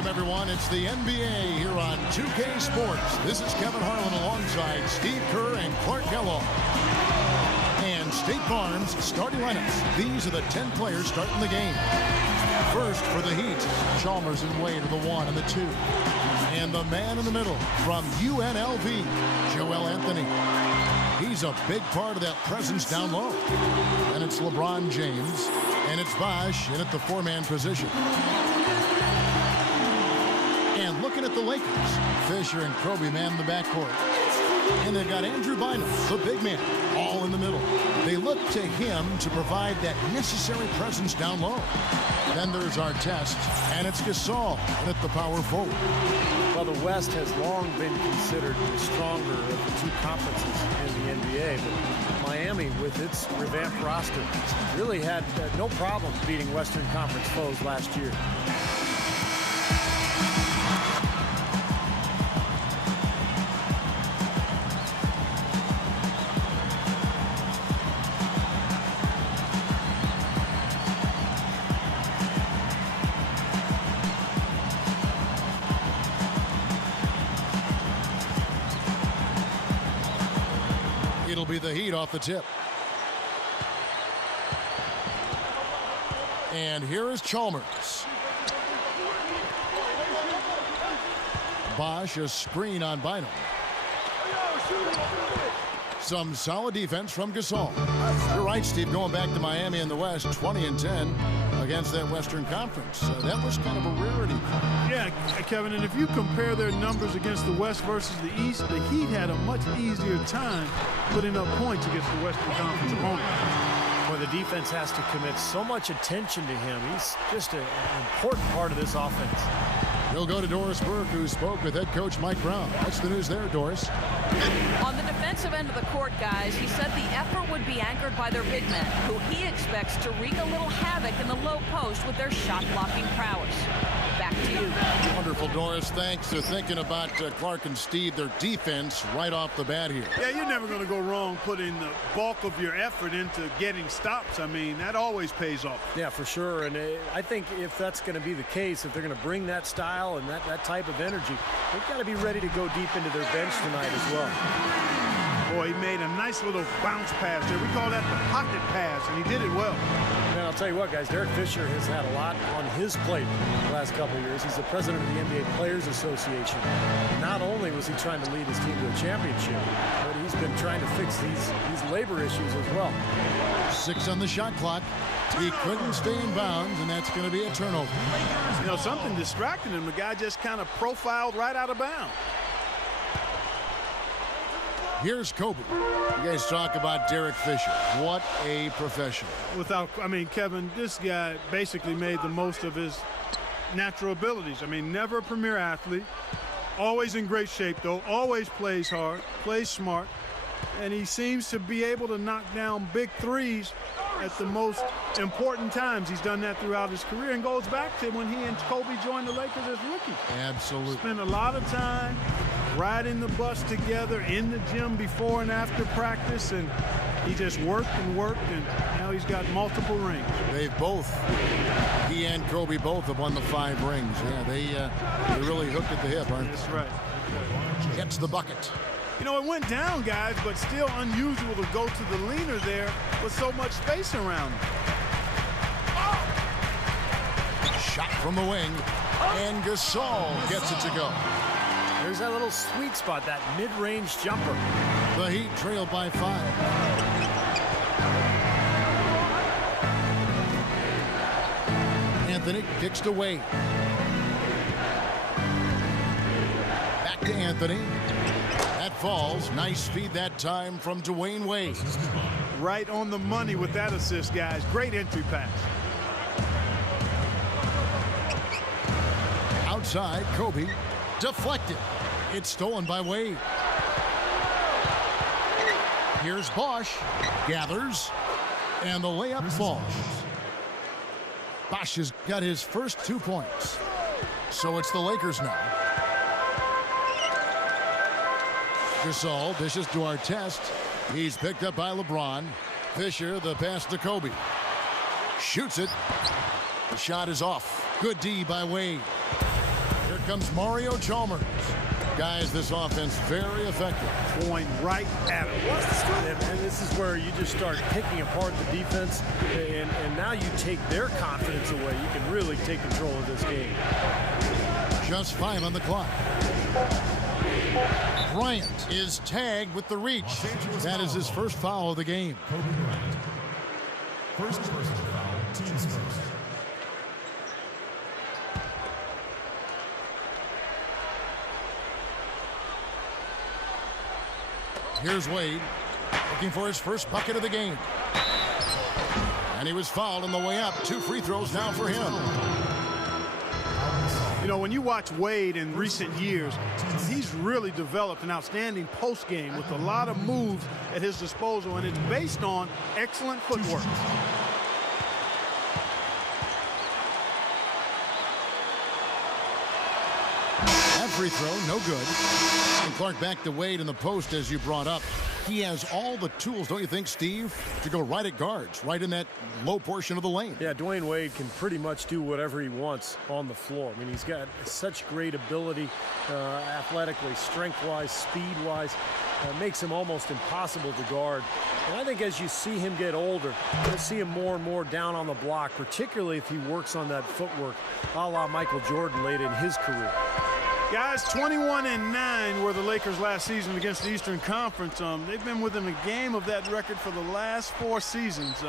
Welcome, everyone. It's the NBA here on 2K Sports. This is Kevin Harlan alongside Steve Kerr and Clark Kellogg. And State Farm's starting lineups. These are the 10 players starting the game. First for the Heat, Chalmers and Wade are the 1 and the 2. And the man in the middle from UNLV, Joel Anthony. He's a big part of that presence down low. And it's LeBron James, and it's Bosh in at the 4-man position. And looking at the Lakers, Fisher and Kobe man in the backcourt. And they've got Andrew Bynum, the big man, all in the middle. They look to him to provide that necessary presence down low. Then there's Artest, and it's Gasol at the power forward. Well, the West has long been considered the stronger of the two conferences in the NBA, but Miami, with its revamped roster, really had no problem beating Western Conference foes last year. It'll be the Heat off the tip. And here is Chalmers. Bosh, a screen on Bynum. Some solid defense from Gasol. You're right, Steve, going back to Miami in the West, 20-10 against that Western Conference. That was kind of a rarity. Yeah, Kevin, and if you compare their numbers against the West versus the East, the Heat had a much easier time putting up points against the Western Conference opponent. Well, the defense has to commit so much attention to him. He's just an important part of this offense. We'll go to Doris Burke, who spoke with head coach Mike Brown. What's the news there, Doris? On the defensive end of the court, guys, he said the effort would be anchored by their big men, who he expects to wreak a little havoc in the low post with their shot-blocking prowess. Back to you. Wonderful, Doris. Thanks for thinking about Clark and Steve, their defense right off the bat here. Yeah, you're never going to go wrong putting the bulk of your effort into getting stops. I mean, that always pays off. Yeah, for sure. And I think if that's going to be the case, if they're going to bring that style and that type of energy, they've got to be ready to go deep into their bench tonight as well. Boy, he made a nice little bounce pass there. We call that the pocket pass, and he did it well. Man, I'll tell you what, guys, Derek Fisher has had a lot on his plate the last couple of years. He's the president of the NBA Players Association. Not only was he trying to lead his team to a championship, but he's been trying to fix these labor issues as well. 6 on the shot clock. He couldn't stay in bounds, and that's going to be a turnover. You know, something distracting him. The guy just kind of profiled right out of bounds. Here's Kobe. You guys talk about Derek Fisher. What a professional. Kevin, this guy basically made the most of his natural abilities. I mean, never a premier athlete. Always in great shape, though. Always plays hard, plays smart. And he seems to be able to knock down big threes at the most important times. He's done that throughout his career and goes back to when he and Kobe joined the Lakers as rookies. Absolutely. Spent a lot of time riding the bus together in the gym before and after practice, and he just worked, and now he's got multiple rings. They've both, he and Kobe both have won the 5 rings. Yeah, they really hooked at the hip, aren't they? That's right. Gets the bucket. You know, it went down, guys, but still unusual to go to the leaner there with so much space around him. Shot from the wing, and Gasol gets it to go. There's that little sweet spot, that mid-range jumper. The Heat trail by 5. Anthony kicks to Wade. Back to Anthony. That falls. Nice feed that time from Dwayne Wade. Right on the money with that assist, guys. Great entry pass. Outside, Kobe. Deflected. It's stolen by Wade. Here's Bosh. Gathers. And the layup falls. Bosh has got his first 2 points. So it's the Lakers now. Gasol dishes to Artest. He's picked up by LeBron. Fisher, the pass to Kobe. Shoots it. The shot is off. Good D by Wade. comes Mario Chalmers. Guys, this offense very effective. Going right at him. And this is where you just start picking apart the defense, and now you take their confidence away. You can really take control of this game. Just 5 on the clock. Bryant is tagged with the reach. That is his first foul of the game. Kobe Bryant. First personal foul, team's first. Here's Wade looking for his first bucket of the game. And he was fouled on the way up. 2 free throws now for him. You know, when you watch Wade in recent years, he's really developed an outstanding post game with a lot of moves at his disposal, and it's based on excellent footwork. That free throw, no good. And Clark back to Wade in the post, as you brought up. He has all the tools, don't you think, Steve, to go right at guards, right in that low portion of the lane. Yeah, Dwayne Wade can pretty much do whatever he wants on the floor. I mean, he's got such great ability athletically, strength-wise, speed-wise. Makes him almost impossible to guard. And I think as you see him get older, you'll see him more and more down on the block, particularly if he works on that footwork, a la Michael Jordan late in his career. Guys, 21-9 were the Lakers last season against the Eastern Conference. They've been within a game of that record for the last 4 seasons.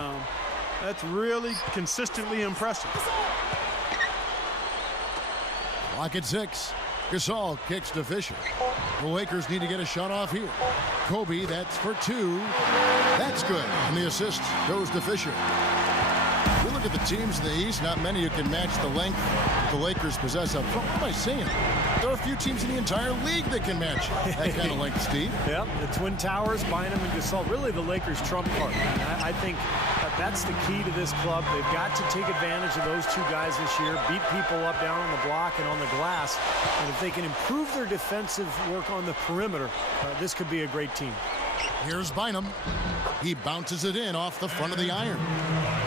That's really consistently impressive. Clock at 6. Gasol kicks to Fisher. The Lakers need to get a shot off here. Kobe, that's for 2. That's good. And the assist goes to Fisher. We look at the teams in the East, not many who can match the length the Lakers possess up front. What am I saying? There are a few teams in the entire league that can match that kind of length, Steve. Yep, the Twin Towers, Bynum and Gasol, really the Lakers' trump card. I think that's the key to this club. They've got to take advantage of those 2 guys this year, beat people up down on the block and on the glass. And if they can improve their defensive work on the perimeter, this could be a great team. Here's Bynum. He bounces it in off the front of the iron.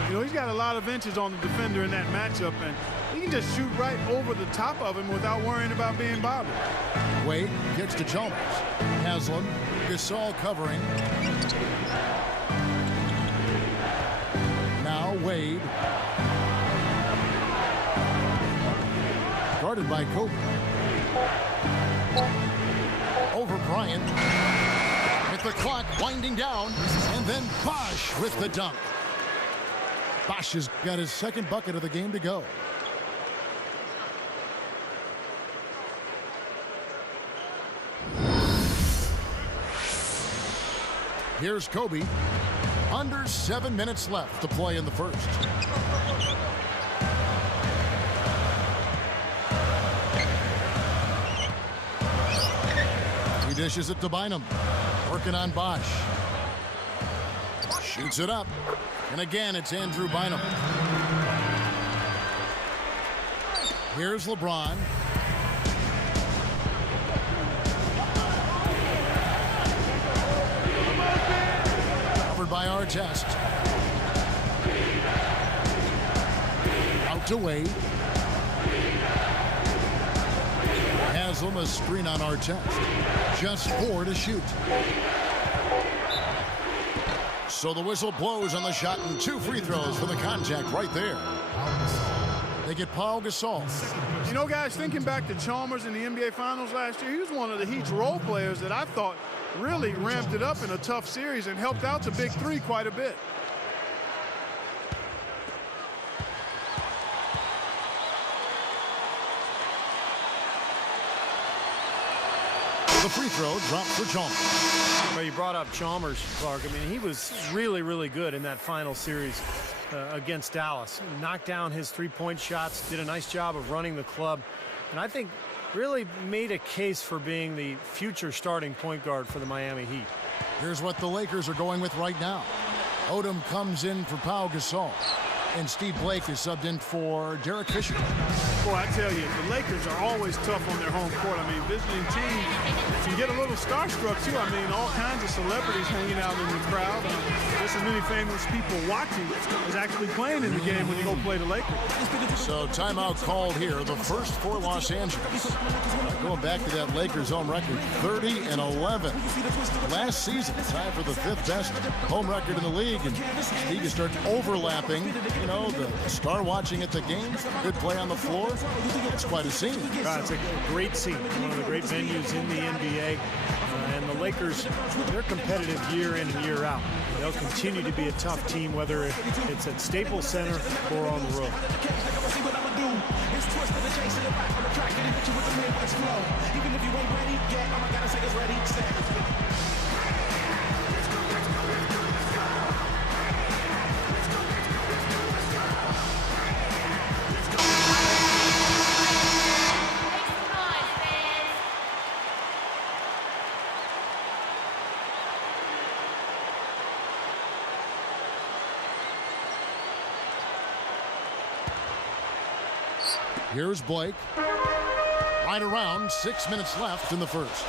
You know, he's got a lot of inches on the defender in that matchup, and he can just shoot right over the top of him without worrying about being bothered. Wade kicks to Chalmers. Haslam, Gasol covering. Now Wade. Guarded by Kobe. Over Bryant. With the clock winding down. And then Bosh with the dunk. Bosh has got his second bucket of the game to go. Here's Kobe. Under 7 minutes left to play in the first. He dishes it to Bynum. Working on Bosh. Shoots it up. And again, it's Andrew Bynum. Here's LeBron. Covered by Artest. Out to Wade. Haslam, a screen on Artest. Just 4 to shoot. So the whistle blows on the shot and 2 free throws for the contact right there. They get Paul Gasol. You know, guys, thinking back to Chalmers in the NBA Finals last year, he was one of the Heat's role players that I thought really ramped it up in a tough series and helped out the Big Three quite a bit. The free throw dropped for Chalmers. Well, you brought up Chalmers, Clark. I mean, he was really, really good in that final series against Dallas. Knocked down his three-point shots, did a nice job of running the club, and I think really made a case for being the future starting point guard for the Miami Heat. Here's what the Lakers are going with right now. Odom comes in for Pau Gasol. And Steve Blake is subbed in for Derek Fisher. Boy, I tell you, the Lakers are always tough on their home court. I mean, visiting teams can get a little starstruck, too. I mean, all kinds of celebrities hanging out in the crowd. Just as many famous people watching as actually playing in the game when you go play the Lakers. So timeout called here, the first for Los Angeles. Going back to that Lakers home record, 30-11. Last season, tied for the 5th best home record in the league. And Steve, you start overlapping, you know, the star watching at the games, good play on the floor. It's quite a scene. It's a great scene. One of the great venues in the NBA. And the Lakers, they're competitive year in and year out. They'll continue to be a tough team, whether it's at Staples Center or on the road. Here's Blake. Right around 6 minutes left in the first.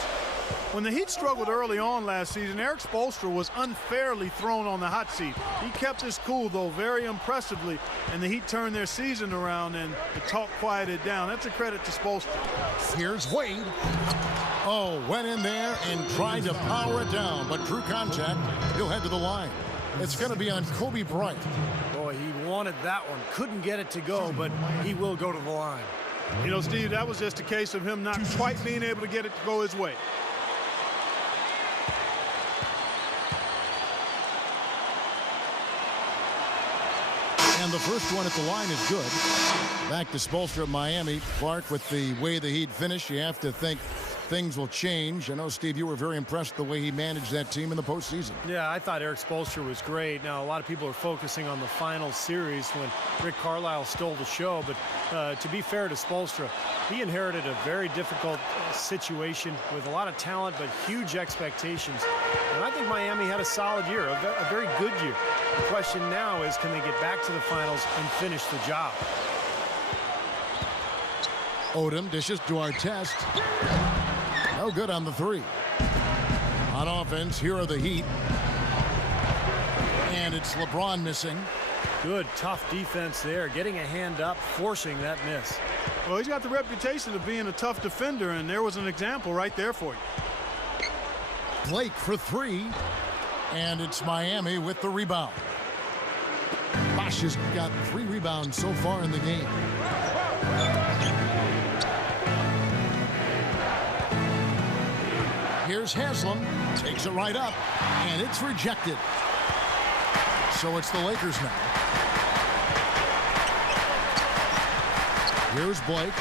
When the Heat struggled early on last season, Erik Spoelstra was unfairly thrown on the hot seat. He kept his cool, though, very impressively, and the Heat turned their season around and the talk quieted down. That's a credit to Spoelstra. Here's Wade. Oh, went in there and tried to power it down, but true contact, he'll head to the line. It's going to be on Kobe Bryant. Boy, he wanted that one. Couldn't get it to go, but he will go to the line. You know, Steve, that was just a case of him not quite being able to get it to go his way. And the first one at the line is good. Back to Spoelstra at Miami. Clark, with the way the Heat finished, you have to think things will change. I know, Steve, you were very impressed with the way he managed that team in the postseason. Yeah, I thought Erik Spoelstra was great. Now, a lot of people are focusing on the final series when Rick Carlisle stole the show, but to be fair to Spoelstra, he inherited a very difficult situation with a lot of talent but huge expectations. And I think Miami had a solid year, a very good year. The question now is, can they get back to the finals and finish the job? Odom dishes to Artest. No good on the three. On offense, here are the Heat. And it's LeBron missing. Good, tough defense there. Getting a hand up, forcing that miss. Well, he's got the reputation of being a tough defender, and there was an example right there for you. Blake for three. And it's Miami with the rebound. Bosh has got 3 rebounds so far in the game. Here's Haslam, takes it right up, and it's rejected. So it's the Lakers now. Here's Blake.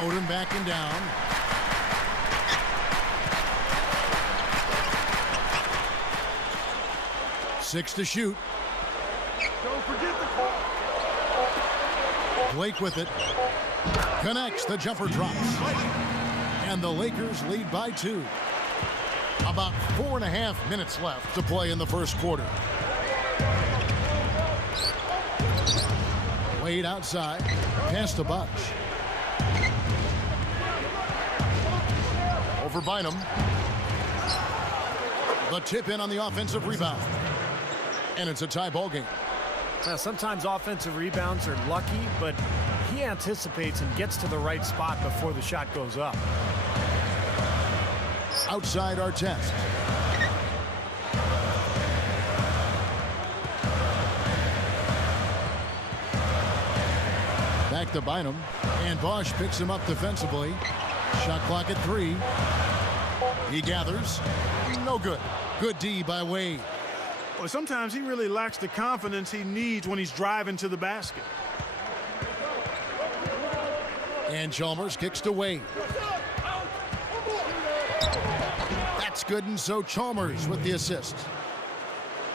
Odom backing down. Six to shoot. Don't forget the call. Blake with it. Connects, the jumper drops. And the Lakers lead by 2. About 4.5 minutes left to play in the first quarter. Wade outside. Pass to Bosh. Over Bynum. The tip in on the offensive rebound. And it's a tie ball game. Now, sometimes offensive rebounds are lucky, but he anticipates and gets to the right spot before the shot goes up. Outside Artest. Back to Bynum. And Bosh picks him up defensively. Shot clock at 3. He gathers. No good. Good D by Wade. Well, sometimes he really lacks the confidence he needs when he's driving to the basket. And Chalmers kicks to Wade. That's good, and so Chalmers with the assist.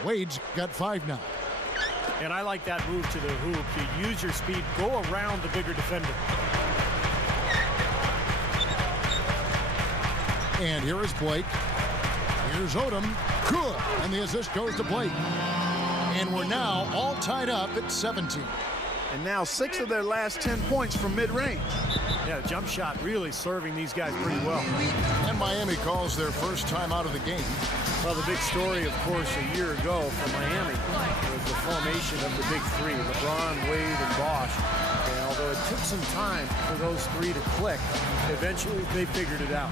Wade's got 5 now. And I like that move to the hoop. You use your speed, go around the bigger defender. And here is Blake. Here's Odom. Good. And the assist goes to Blake. And we're now all tied up at 17. And now 6 of their last 10 points from mid-range. Yeah, jump shot really serving these guys pretty well. And Miami calls their first time out of the game. Well, the big story, of course, a year ago for Miami was the formation of the big three, LeBron, Wade, and Bosh. And although it took some time for those three to click, eventually they figured it out.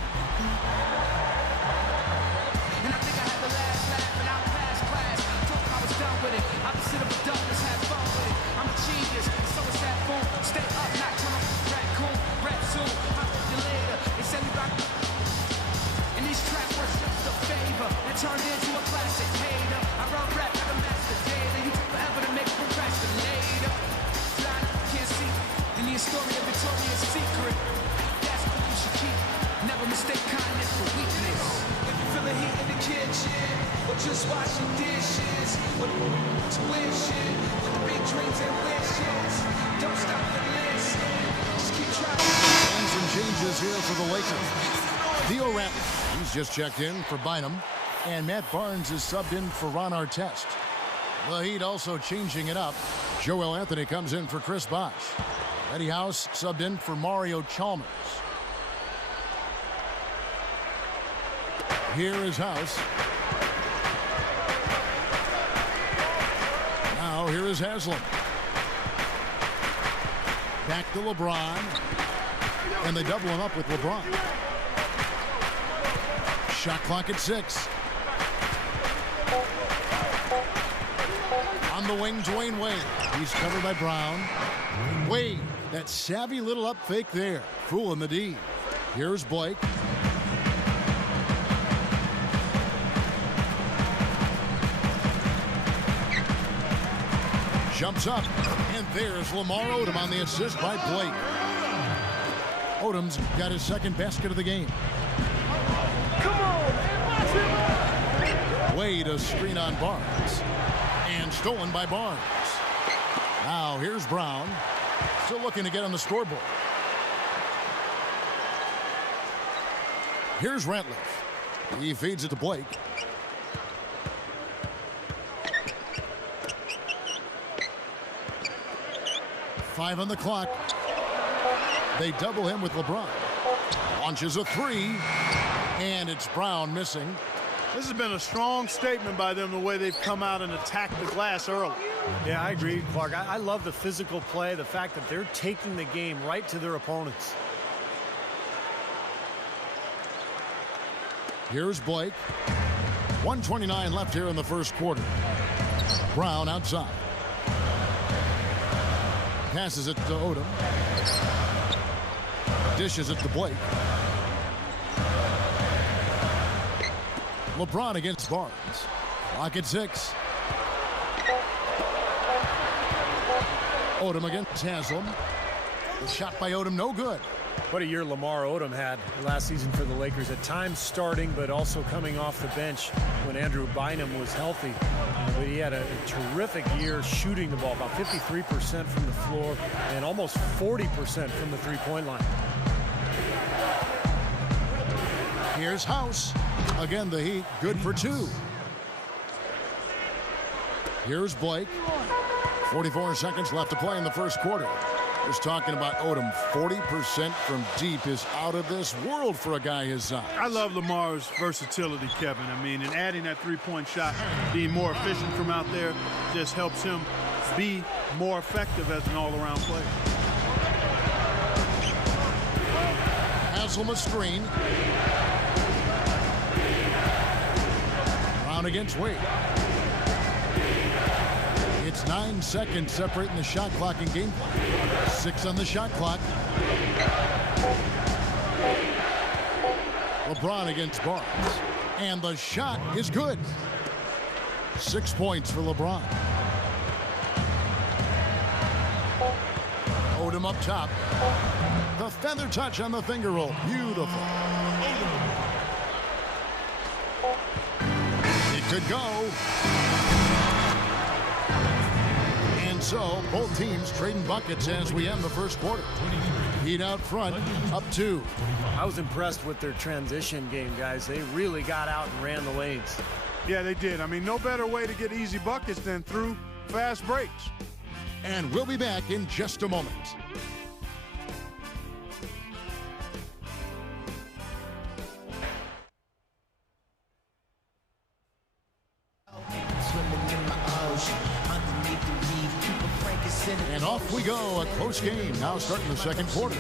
And I think I had the last laugh and I'm past class. Told them I was done with it. Opposite of a darkness, have fun with it. I'm a genius, so it's that fool. Stay up, not turn up, raccoon, rap soon. I'll see you later. They send me back. And these tracks were just a favor and turned into a classic hater. I wrote rap like a master data. You took forever to make procrastinator. Blind, can't see. And the story of Victoria's Secret. That's what you should keep. Never mistake kindness for weakness. If you feel the heat in the kitchen, or just washing dishes, or tuition, with the big dreams and wishes, don't stop and listen. Just keep trying. And some changes here for the Lakers. Theo Ratliff, he's just checked in for Bynum. And Matt Barnes is subbed in for Ron Artest. The Heat also changing it up. Joel Anthony comes in for Chris Bosh. Eddie House subbed in for Mario Chalmers. Here is House. Now here is Haslam. Back to LeBron. And they double him up with LeBron. Shot clock at 6. On the wing, Dwayne Wade. He's covered by Brown. Wade, that savvy little up fake there. Fooling the D. Here's Blake. Jumps up, and there's Lamar Odom on the assist by Blake. Odom's got his second basket of the game. Wade, a screen on Barnes. And stolen by Barnes. Now here's Brown. Still looking to get on the scoreboard. Here's Ratliff. He feeds it to Blake. Five on the clock. They double him with LeBron. Launches a three. And it's Brown missing. This has been a strong statement by them, the way they've come out and attacked the glass early. Yeah, I agree, Clark. I love the physical play, the fact that they're taking the game right to their opponents. Here's Blake. 1:29 left here in the first quarter. Brown outside. Passes it to Odom. Dishes it to Blake. LeBron against Barnes. Clock at 6. Odom against Haslam. The shot by Odom, no good. What a year Lamar Odom had last season for the Lakers. At times starting, but also coming off the bench when Andrew Bynum was healthy. But he had a terrific year shooting the ball, about 53% from the floor and almost 40% from the three-point line. Here's House. Again, the Heat good for 2. Here's Blake. 44 seconds left to play in the first quarter. Just talking about Odom, 40% from deep is out of this world for a guy his size. I love Lamar's versatility, Kevin. I mean, and adding that three-point shot, being more efficient from out there, just helps him be more effective as an all-around player. Haslam a screen. Brown against Wade. It's 9 seconds separating the shot clock and game clock. 6 on the shot clock. LeBron against Barnes. And the shot is good. 6 points for LeBron. Odom up top. The feather touch on the finger roll. Beautiful. It could go. And so both teams trading buckets as we end the first quarter. Heat out front, up 2. I was impressed with their transition game, guys. They really got out and ran the lanes. Yeah, they did. I mean, no better way to get easy buckets than through fast breaks. And we'll be back in just a moment. And off we go, a close game now starting the second quarter.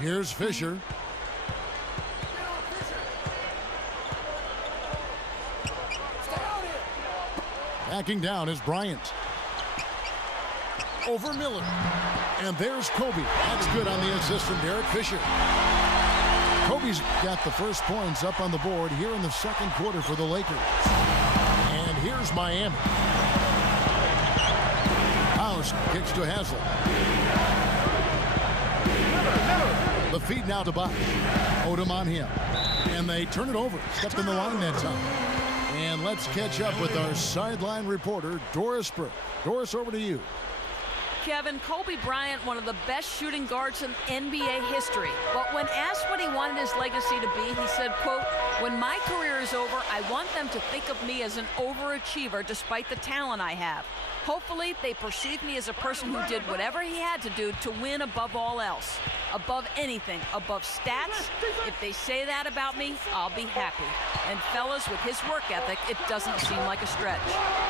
Here's Fisher. Backing down is Bryant. Over Miller. And there's Kobe. That's good on the assist from Derek Fisher. Kobe's got the first points up on the board here in the second quarter for the Lakers. And here's Miami. House kicks to Haslem. The feed now to Bosh. Odom on him. And they turn it over. Stepped in the line that time. And let's catch up with our sideline reporter, Doris Burke. Doris, over to you. Kevin, Kobe Bryant, one of the best shooting guards in NBA history. But when asked what he wanted his legacy to be, he said, quote, "When my career is over, I want them to think of me as an overachiever despite the talent I have. Hopefully, they perceive me as a person who did whatever he had to do to win above all else. Above anything, above stats. If they say that about me, I'll be happy." And fellas, with his work ethic, it doesn't seem like a stretch.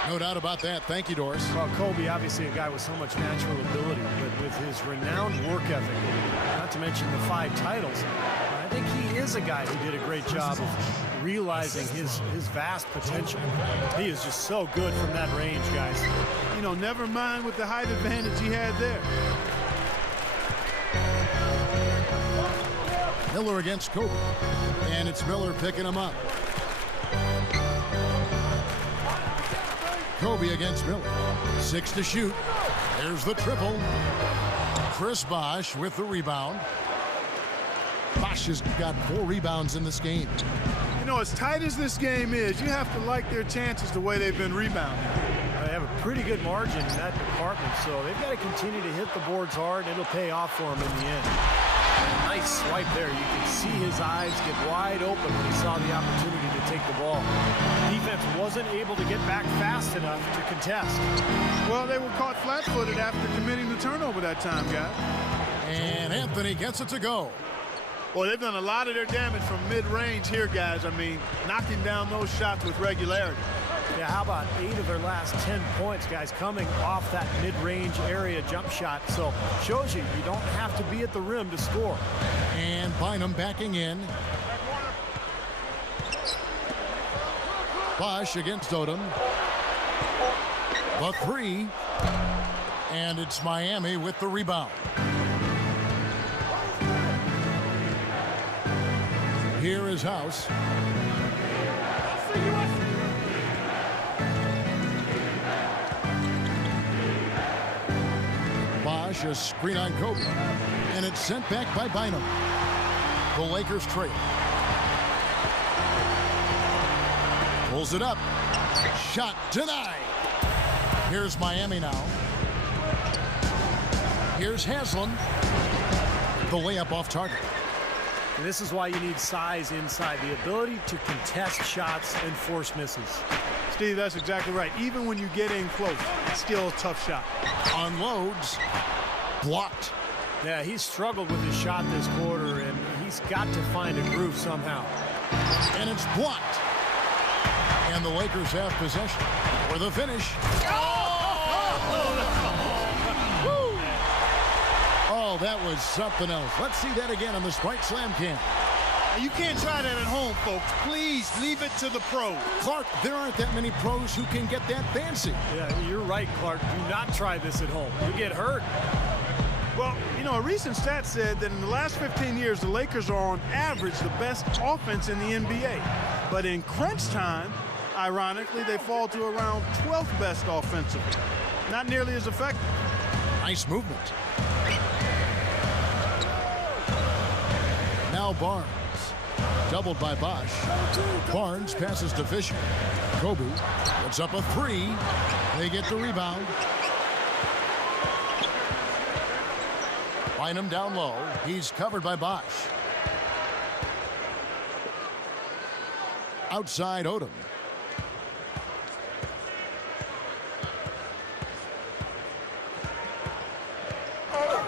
No doubt about that. Thank you, Doris. Well, Kobe, obviously a guy with so much natural ability, but with his renowned work ethic, not to mention the 5 titles, I think he is a guy who did a great job of realizing his vast potential. He is just so good from that range, guys. You know, never mind with the height advantage he had there. Miller against Kobe. And it's Miller picking him up. Kobe against Miller. 6 to shoot. There's the triple. Chris Bosh with the rebound. Bosh has got 4 rebounds in this game. You know, as tight as this game is, you have to like their chances the way they've been rebounding. They have a pretty good margin in that department, so they've got to continue to hit the boards hard, and it'll pay off for them in the end. Nice swipe there. You can see his eyes get wide open when he saw the opportunity to take the ball. Defense wasn't able to get back fast enough to contest. Well, they were caught flat-footed after committing the turnover that time, guys. And Anthony gets it to go. Well, they've done a lot of their damage from mid-range here, guys. I mean, knocking down those shots with regularity. Yeah, how about 8 of their last 10 points, guys, coming off that mid-range area jump shot. So shows you don't have to be at the rim to score. And Bynum backing in. Bosh against Odom. The 3. And it's Miami with the rebound. Here is House. Bosh, a screen on Kobe. And it's sent back by Bynum. The Lakers trail. Pulls it up. Shot denied. Here's Miami now. Here's Haslem. The layup off target. And this is why you need size inside, the ability to contest shots and force misses. Steve, that's exactly right. Even when you get in close, it's still a tough shot. Unloads. Blocked. Yeah, he's struggled with his shot this quarter, and he's got to find a groove somehow. And it's blocked. And the Lakers have possession for the finish. Oh, that was something else. Let's see that again on the Sprite Slam Cam. You can't try that at home, folks. Please leave it to the pros. Clark, there aren't that many pros who can get that fancy. Yeah, you're right, Clark. Do not try this at home. You get hurt. Well, you know, a recent stat said that in the last 15 years, the Lakers are on average the best offense in the NBA. But in crunch time, ironically, they fall to around 12th best offensively. Not nearly as effective. Nice movement. Now Barnes. Doubled by Bosh. Barnes passes to Fisher. Kobe puts up a 3. They get the rebound. Bynum down low. He's covered by Bosch. Outside Odom.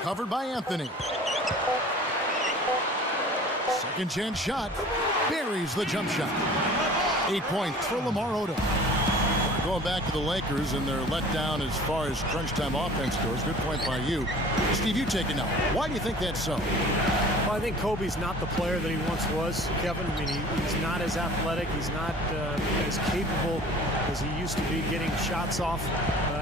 Covered by Anthony. Second chance shot. Buries the jump shot. 8 points for Lamar Odom. Going back to the Lakers and they're let down as far as crunch time offense goes. Good point by you. Steve, you take it now. Why do you think that's so? Well, I think Kobe's not the player that he once was, Kevin. I mean, he's not as athletic. He's not as capable as he used to be getting shots off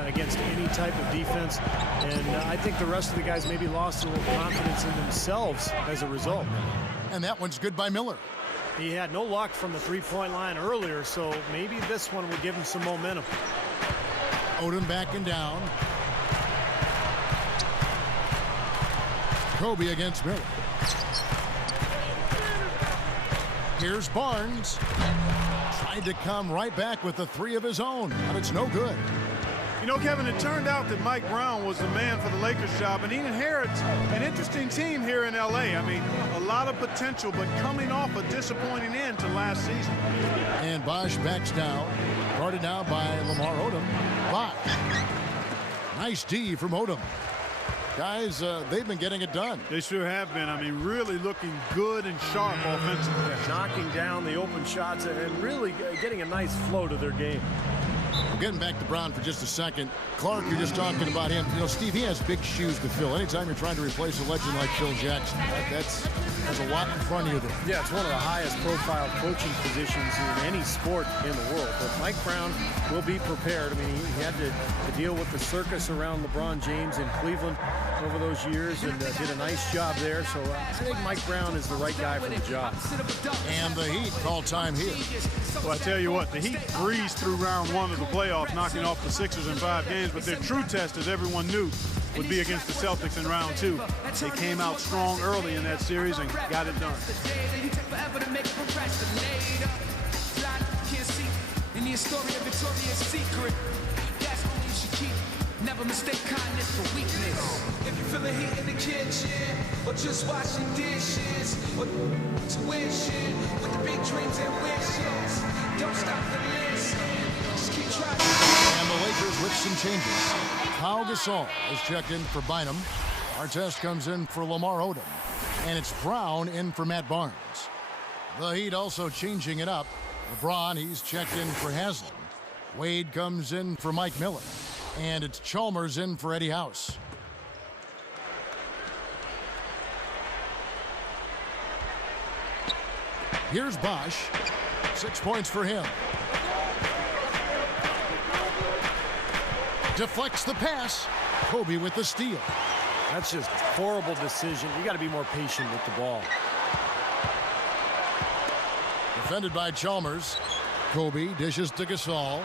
against any type of defense. And I think the rest of the guys maybe lost a little confidence in themselves as a result. And that one's good by Miller. He had no luck from the three-point line earlier, so maybe this one will give him some momentum. Odom backing down. Kobe against Miller. Here's Barnes. Tried to come right back with the three of his own, but it's no good. You know, Kevin, it turned out that Mike Brown was the man for the Lakers job, and he inherits an interesting team here in L.A. I mean, a lot of potential, but coming off a disappointing end to last season. And Bosch backs down, guarded now by Lamar Odom. Bosch. Nice D from Odom. Guys, they've been getting it done. They sure have been. I mean, really looking good and sharp offensively. Knocking down the open shots and really getting a nice flow to their game. Getting back to Brown for just a second. Clark, you're just talking about him. You know, Steve, he has big shoes to fill. Anytime you're trying to replace a legend like Phil Jackson, that's a lot in front of you there. Yeah, it's one of the highest profile coaching positions in any sport in the world. But Mike Brown will be prepared. I mean, he had to deal with the circus around LeBron James in Cleveland over those years and did a nice job there. So I think Mike Brown is the right guy for the job. And the Heat call time here. Well, I tell you what, the Heat breezed through round one of the playoffs, knocking off the Sixers in 5 games, but their true test, as everyone knew, would be against the Celtics in round 2. They came out strong early in that series and got it done. Never mistake kindness for weakness. If you feel the heat in the kitchen, or just washing dishes, or tuition, with the big dreams and wishes, don't stop to listen. Just keep trying. And the Lakers with some changes. Pau Gasol is checked in for Bynum. Artest comes in for Lamar Odom. And it's Brown in for Matt Barnes. The Heat also changing it up. LeBron, he's checked in for Haslam. Wade comes in for Mike Miller. And it's Chalmers in for Eddie House. Here's Bosch. 6 points for him. Deflects the pass. Kobe with the steal. That's just a horrible decision. You got to be more patient with the ball. Defended by Chalmers. Kobe dishes to Gasol.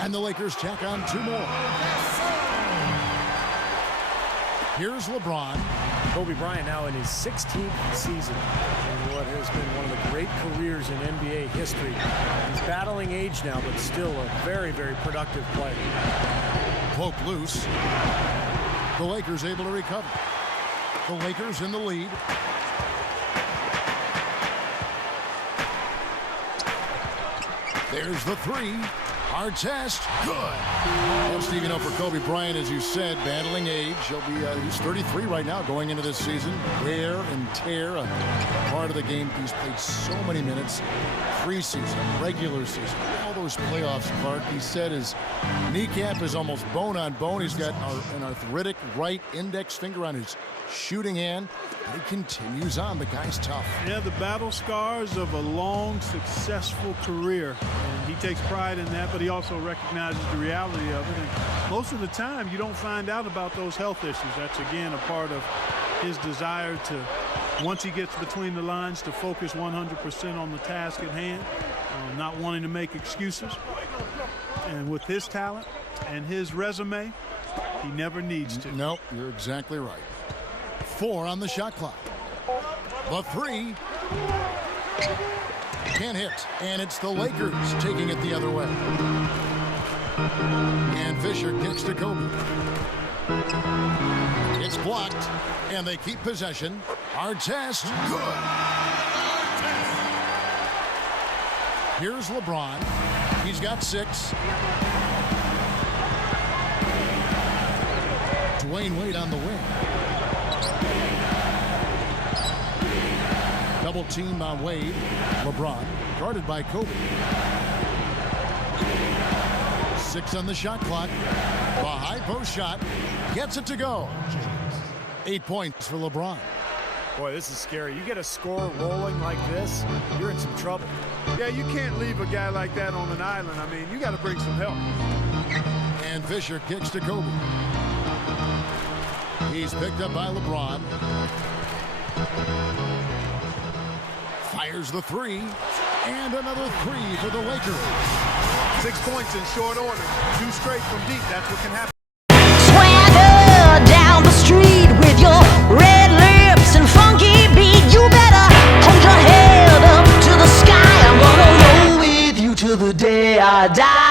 And the Lakers tack on 2 more. Here's LeBron. Kobe Bryant now in his 16th season in what has been one of the great careers in NBA history. He's battling age now, but still a very, very productive player. Poke loose. The Lakers able to recover. The Lakers in the lead. There's the 3. Artest, good. Well, Steve, you know, for Kobe Bryant, as you said, battling age. He's 33 right now going into this season. Wear and tear, a part of the game. He's played so many minutes. Preseason, regular season, all those playoffs, Clark. He said his kneecap is almost bone on bone. He's got an arthritic right index finger on his shooting hand. But he continues on. The guy's tough. Yeah, the battle scars of a long, successful career. And he takes pride in that, but he also recognizes the reality of it. And most of the time, you don't find out about those health issues. That's, again, a part of his desire to, once he gets between the lines, to focus 100% on the task at hand, not wanting to make excuses. And with his talent and his resume, he never needs to. Nope, you're exactly right. 4 on the shot clock. The 3 can't hit, and it's the Lakers taking it the other way. And Fisher kicks to Kobe. It's blocked, and they keep possession. Artest, good. Here's LeBron. He's got 6. Dwayne Wade on the wing. Double team on Wade. LeBron guarded by Kobe. 6 on the shot clock. The high post shot gets it to go. 8 points for LeBron. Boy, this is scary. You get a score rolling like this, you're in some trouble. Yeah, you can't leave a guy like that on an island. I mean, you got to bring some help. And Fisher kicks to Kobe. He's picked up by LeBron. Fires the 3. And another 3 for the Lakers. 6 points in short order. 2 straight from deep. That's what can happen. Swagger down the street with your red lips and funky beat. You better hold your head up to the sky. I'm gonna roll with you till the day I die.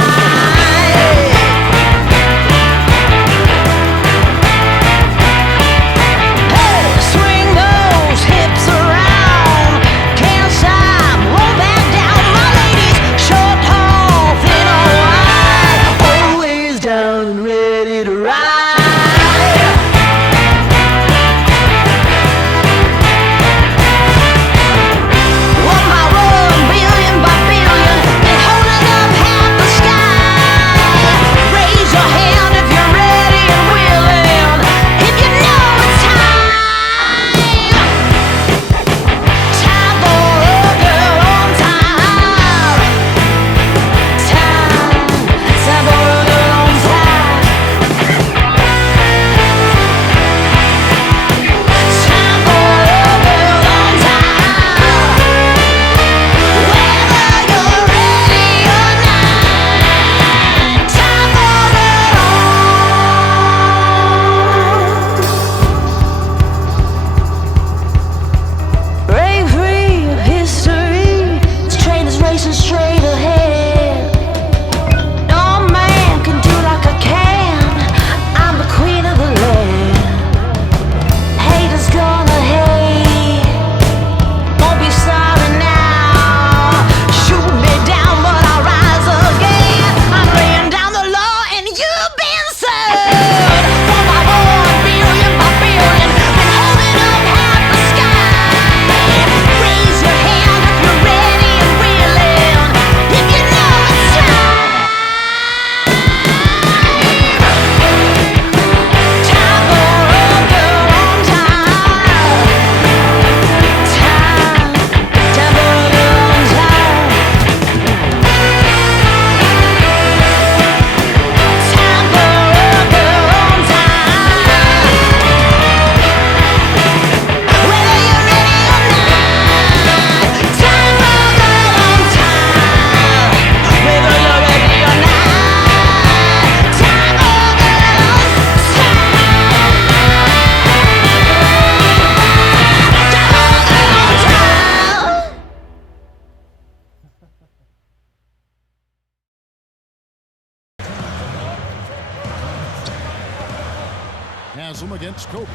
Haslam against Kobe.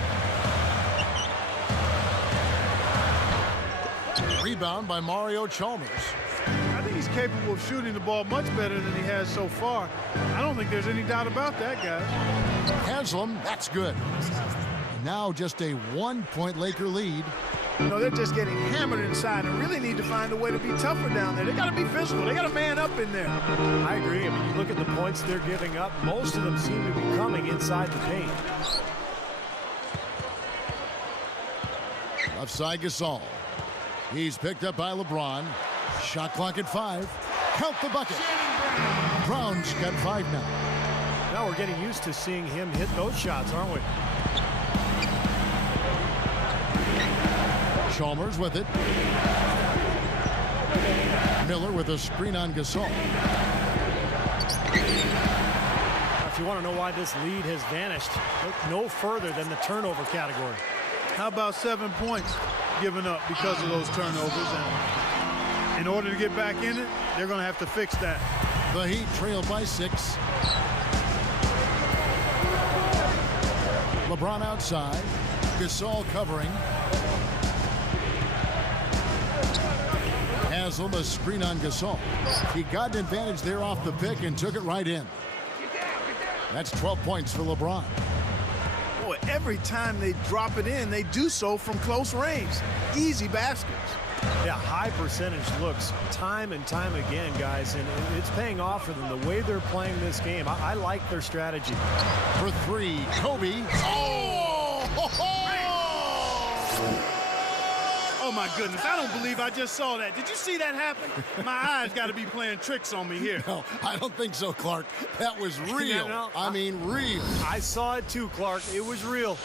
Rebound by Mario Chalmers. I think he's capable of shooting the ball much better than he has so far. I don't think there's any doubt about that, guys. Haslam, that's good. Now just a 1-point Laker lead. You know, they're just getting hammered inside and really need to find a way to be tougher down there. They got to be physical. They got to man up in there. I agree. I mean, you look at the points they're giving up, most of them seem to be coming inside the paint. Left side Gasol. He's picked up by LeBron. Shot clock at 5. Count the bucket. Brown's got 5 now. Now we're getting used to seeing him hit those shots, aren't we? Chalmers with it. Miller with a screen on Gasol. If you want to know why this lead has vanished, look no further than the turnover category. How about 7 points given up because of those turnovers? And in order to get back in it, they're going to have to fix that. The Heat trail by 6. LeBron outside. Gasol covering. Haslem, a screen on Gasol. He got an advantage there off the pick and took it right in. That's 12 points for LeBron. Boy, every time they drop it in, they do so from close range. Easy baskets. Yeah, high percentage looks time and time again, guys, and it's paying off for them the way they're playing this game. I like their strategy. For three, Kobe. Oh, my goodness. I don't believe I just saw that. Did you see that happen? My eyes got to be playing tricks on me here. No, I don't think so, Clark. That was real. No, I mean, real. I saw it too, Clark. It was real.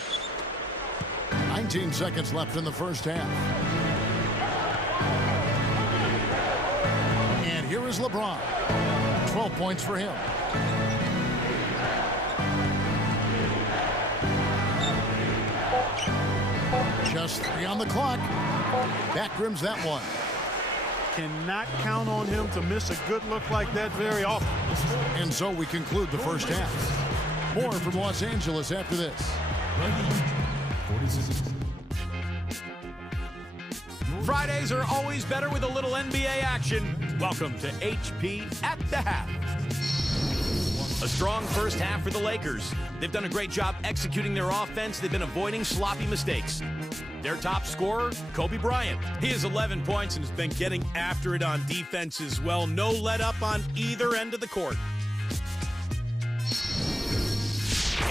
19 seconds left in the first half. And here is LeBron. 12 points for him. Just 3 on the clock. Back rims that one. Cannot count on him to miss a good look like that very often. And so we conclude the first half. More from Los Angeles after this. Fridays are always better with a little NBA action. Welcome to HP at the Half. A strong first half for the Lakers. They've done a great job executing their offense. They've been avoiding sloppy mistakes. Their top scorer, Kobe Bryant. He has 11 points and has been getting after it on defense as well. No let up on either end of the court.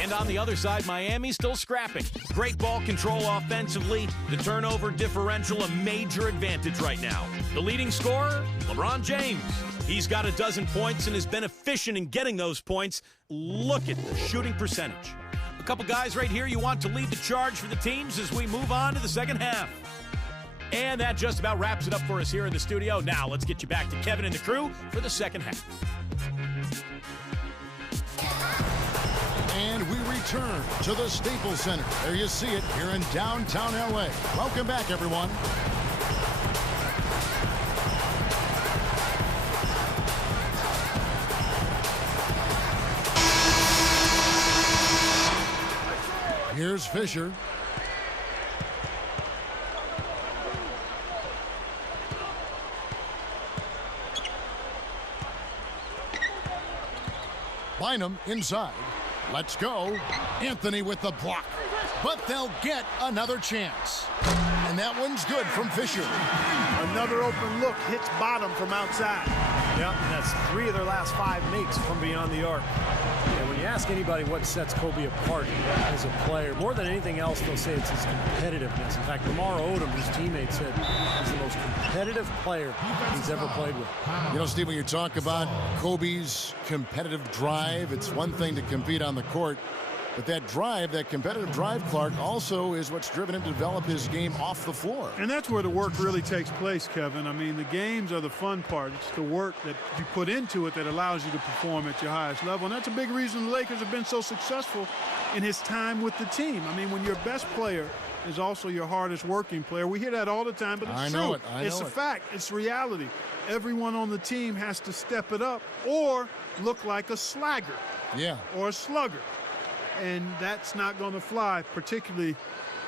And on the other side, Miami's still scrapping. Great ball control offensively. The turnover differential, a major advantage right now. The leading scorer, LeBron James. He's got a dozen points and has been efficient in getting those points. Look at the shooting percentage. A couple guys right here you want to lead the charge for the teams as we move on to the second half. And that just about wraps it up for us here in the studio. Now let's get you back to Kevin and the crew for the second half. And we return to the Staples Center. There you see it here in downtown LA. Welcome back, everyone. Here's Fisher. Bynum inside. Let's go. Anthony with the block. But they'll get another chance. And that one's good from Fisher. Another open look hits bottom from outside. Yep, and that's 3 of their last 5 makes from beyond the arc. And when you ask anybody what sets Kobe apart as a player, more than anything else, they'll say it's his competitiveness. In fact, Lamar Odom, his teammate, said he's the most competitive player he's ever played with. You know, Steve, when you talk about Kobe's competitive drive, it's one thing to compete on the court. But that drive, that competitive drive, Clark, also is what's driven him to develop his game off the floor. And that's where the work really takes place, Kevin. I mean, the games are the fun part. It's the work that you put into it that allows you to perform at your highest level. And that's a big reason the Lakers have been so successful in his time with the team. I mean, when your best player is also your hardest working player. We hear that all the time, but it's true. It's a fact. It's reality. Everyone on the team has to step it up or look like a slagger. Yeah. Or a slugger. And that's not going to fly, particularly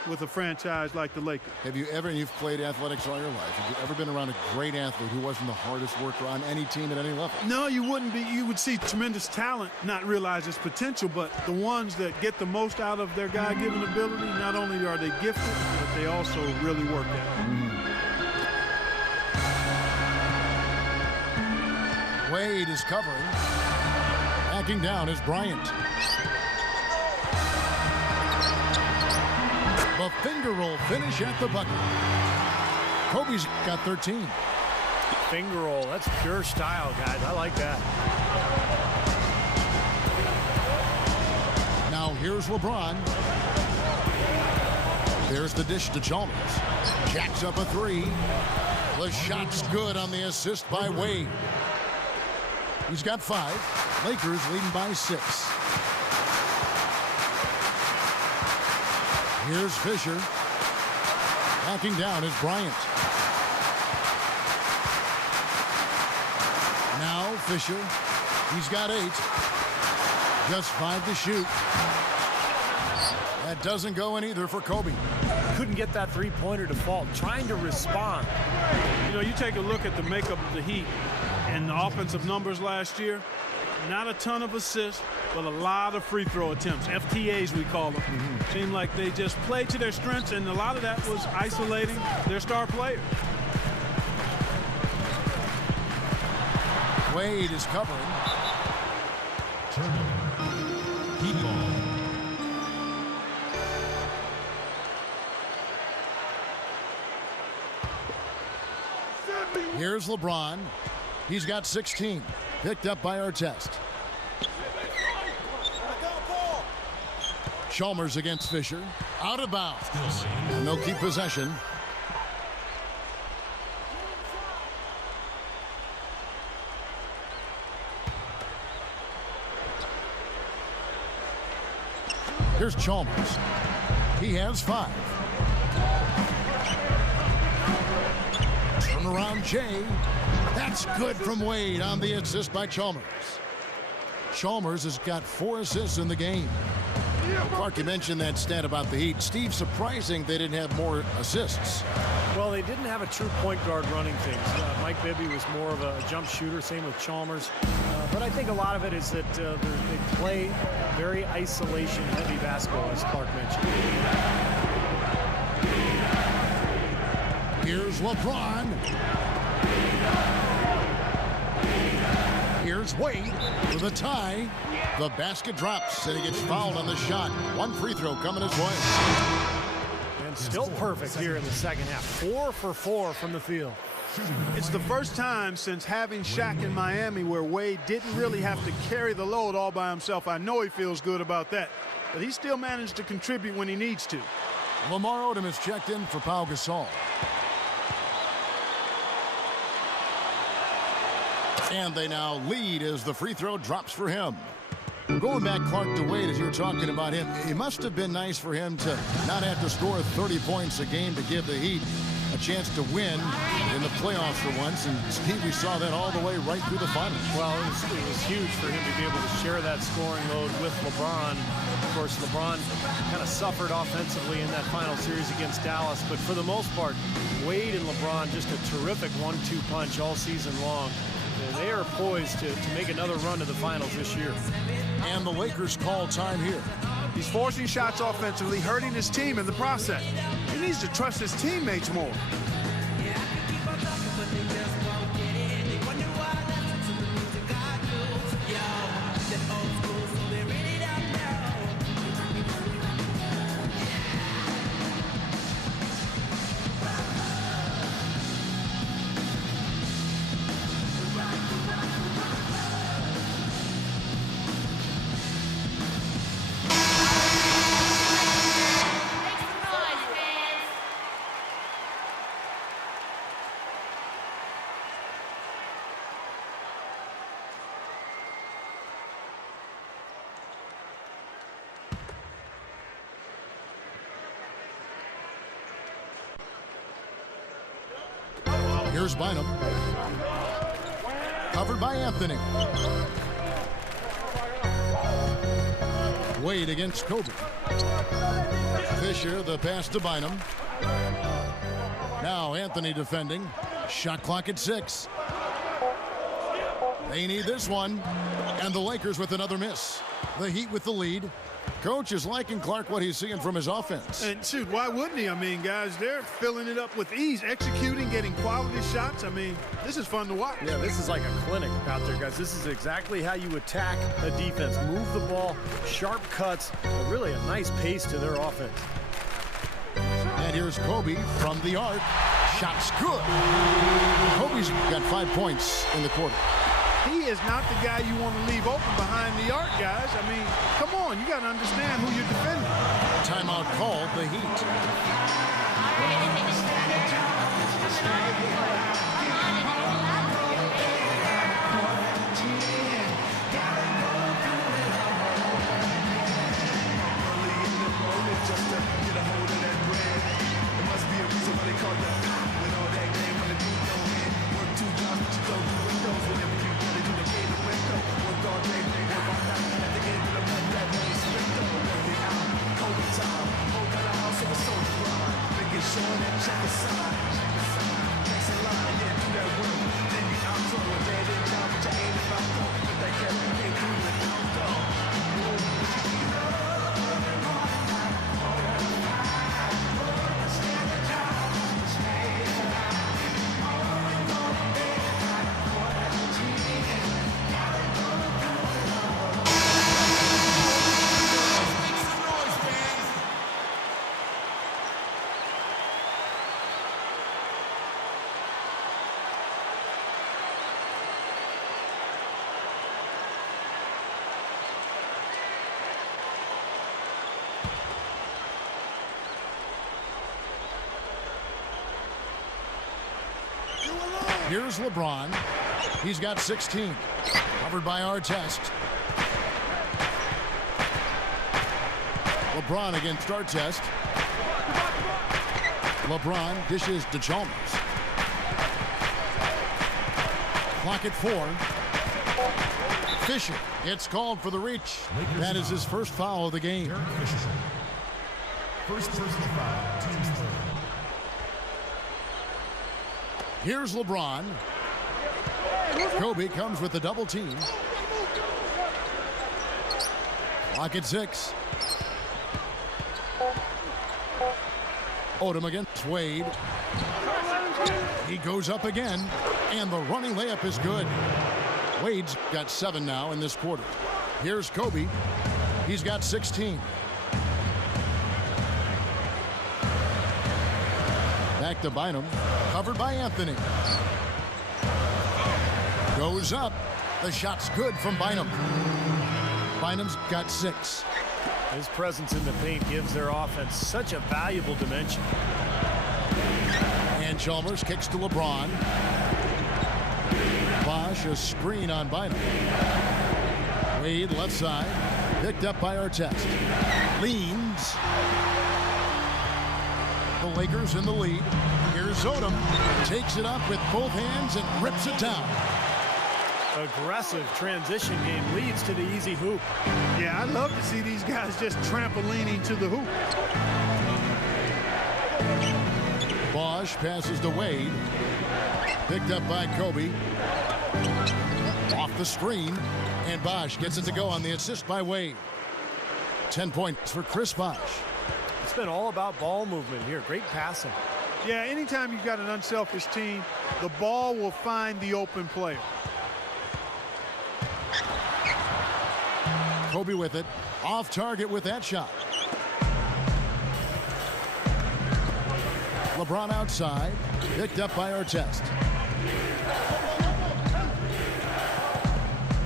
with a franchise like the Lakers. Have you ever, and you've played athletics all your life, have you ever been around a great athlete who wasn't the hardest worker on any team at any level? No, you wouldn't be. You would see tremendous talent, not realize its potential, but the ones that get the most out of their God-given ability, not only are they gifted, but they also really work at it. Wade is covering. Backing down is Bryant. The finger roll finish at the bucket. Kobe's got 13. Finger roll, that's pure style, guys. I like that. Now here's LeBron. There's the dish to Chalmers. Jacks up a 3. The shot's good on the assist by Wade. He's got 5. Lakers leading by 6. Here's Fisher. Backing down is Bryant. Now Fisher. He's got 8. Just 5 to shoot. That doesn't go in either for Kobe. Couldn't get that three-pointer to fall, trying to respond. You know, you take a look at the makeup of the Heat and the offensive numbers last year. Not a ton of assists, but a lot of free throw attempts, FTAs we call them. Seemed like they just played to their strengths, and a lot of that was isolating their star player. Wade is covering. Turnover. Heat ball. Here's LeBron. He's got 16. Picked up by Artest. Chalmers against Fisher. Out of bounds. And they'll keep possession. Here's Chalmers. He has 5. Turnaround Jay. That's good from Wade on the assist by Chalmers. Chalmers has got 4 assists in the game. Clark, you mentioned that stat about the Heat. Steve, surprising they didn't have more assists. Well, they didn't have a true point guard running things. Mike Bibby was more of a jump shooter, same with Chalmers. But I think a lot of it is that they play very isolation-heavy basketball, as Clark mentioned. Here's LeBron. Here's Wade with a tie. The basket drops, and he gets fouled on the shot. 1 free throw coming his way. And still perfect here in the second half. 4 for 4 from the field. It's the first time since having Shaq in Miami where Wade didn't really have to carry the load all by himself. I know he feels good about that, but he still managed to contribute when he needs to. Lamar Odom is checked in for Pau Gasol. And they now lead as the free throw drops for him. Going back, Clark, to Wade, as you were talking about him, it must have been nice for him to not have to score 30 points a game to give the Heat a chance to win in the playoffs for once. And Steve, we saw that all the way right through the finals. Well, it was huge for him to be able to share that scoring load with LeBron. Of course, LeBron kind of suffered offensively in that final series against Dallas. But for the most part, Wade and LeBron, just a terrific 1-2 punch all season long. They are poised to make another run to the finals this year. And the Lakers call time here. He's forcing shots offensively, hurting his team in the process. He needs to trust his teammates more. Here's Bynum. Covered by Anthony. Wade against Kobe. Fisher, the pass to Bynum. Now Anthony defending. Shot clock at 6. They need this one. And the Lakers with another miss. The Heat with the lead. Coach is liking Clark what he's seeing from his offense. And shoot, why wouldn't he? I mean, guys, they're filling it up with ease, executing, getting quality shots. I mean, this is fun to watch. Yeah, this is like a clinic out there, guys. This is exactly how you attack a defense. Move the ball, sharp cuts, but really a nice pace to their offense. And here's Kobe from the arc. Shot's good. Kobe's got 5 points in the quarter. He is not the guy you want to leave open behind the arc, guys. I mean, come on, you got to understand who you're defending. Timeout called, the Heat. Time. Here's LeBron. He's got 16. Covered by Artest. LeBron against Artest. LeBron dishes to Chalmers. Clock at 4. Fisher gets called for the reach. That is his first foul of the game. Derek Fisher. First personal foul, team's third. Here's LeBron. Kobe comes with the double team. Clock at 6. Odom against Wade. He goes up again, and the running layup is good. Wade's got 7 now in this quarter. Here's Kobe. He's got 16. Back to Bynum. Covered by Anthony. Goes up. The shot's good from Bynum. Bynum's got 6. His presence in the paint gives their offense such a valuable dimension. And Chalmers kicks to LeBron. Bosh, a screen on Bynum. Wade left side. Picked up by Artest. Leans. The Lakers in the lead. Here's Odom. Takes it up with both hands and rips it down. Aggressive transition game leads to the easy hoop. Yeah, I love to see these guys just trampolining to the hoop. Bosh passes to Wade. Picked up by Kobe. Off the screen. And Bosh gets it to go on the assist by Wade. 10 points for Chris Bosh. It's been all about ball movement here. Great passing. Yeah, anytime you've got an unselfish team, the ball will find the open player. Kobe with it. Off target with that shot. LeBron outside. Picked up by Artest.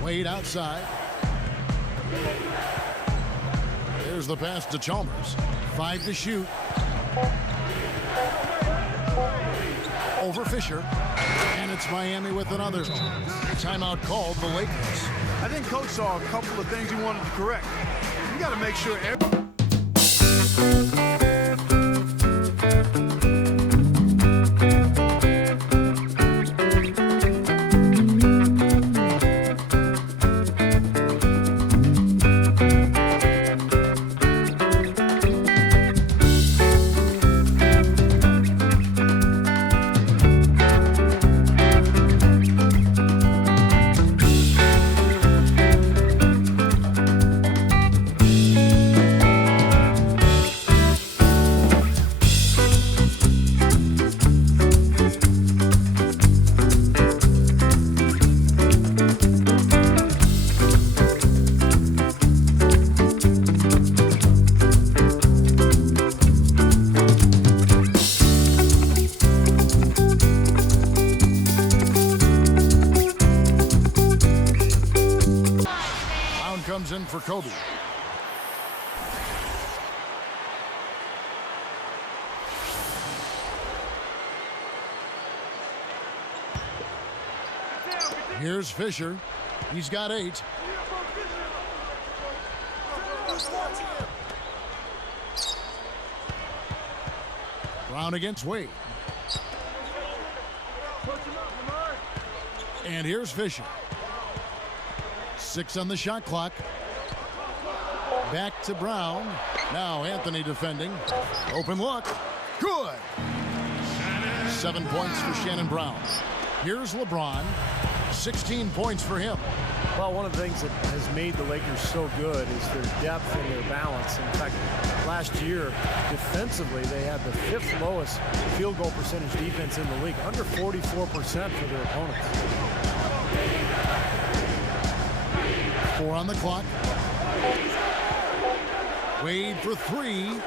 Wade outside. There's the pass to Chalmers. 5 to shoot. Over Fisher. And it's Miami with another. Timeout called the Lakers. I think Coach saw a couple of things he wanted to correct. You got to make sure comes in for Kobe. Here's Fisher. He's got 8. Brown against Wade. And here's Fisher. 6 on the shot clock. Back to Brown. Now Anthony defending. Open look. Good. 7 points for Shannon Brown. Here's LeBron. 16 points for him. Well, one of the things that has made the Lakers so good is their depth and their balance. In fact, last year, defensively, they had the 5th lowest field goal percentage defense in the league, under 44% for their opponents. 4 on the clock. Wade for 3,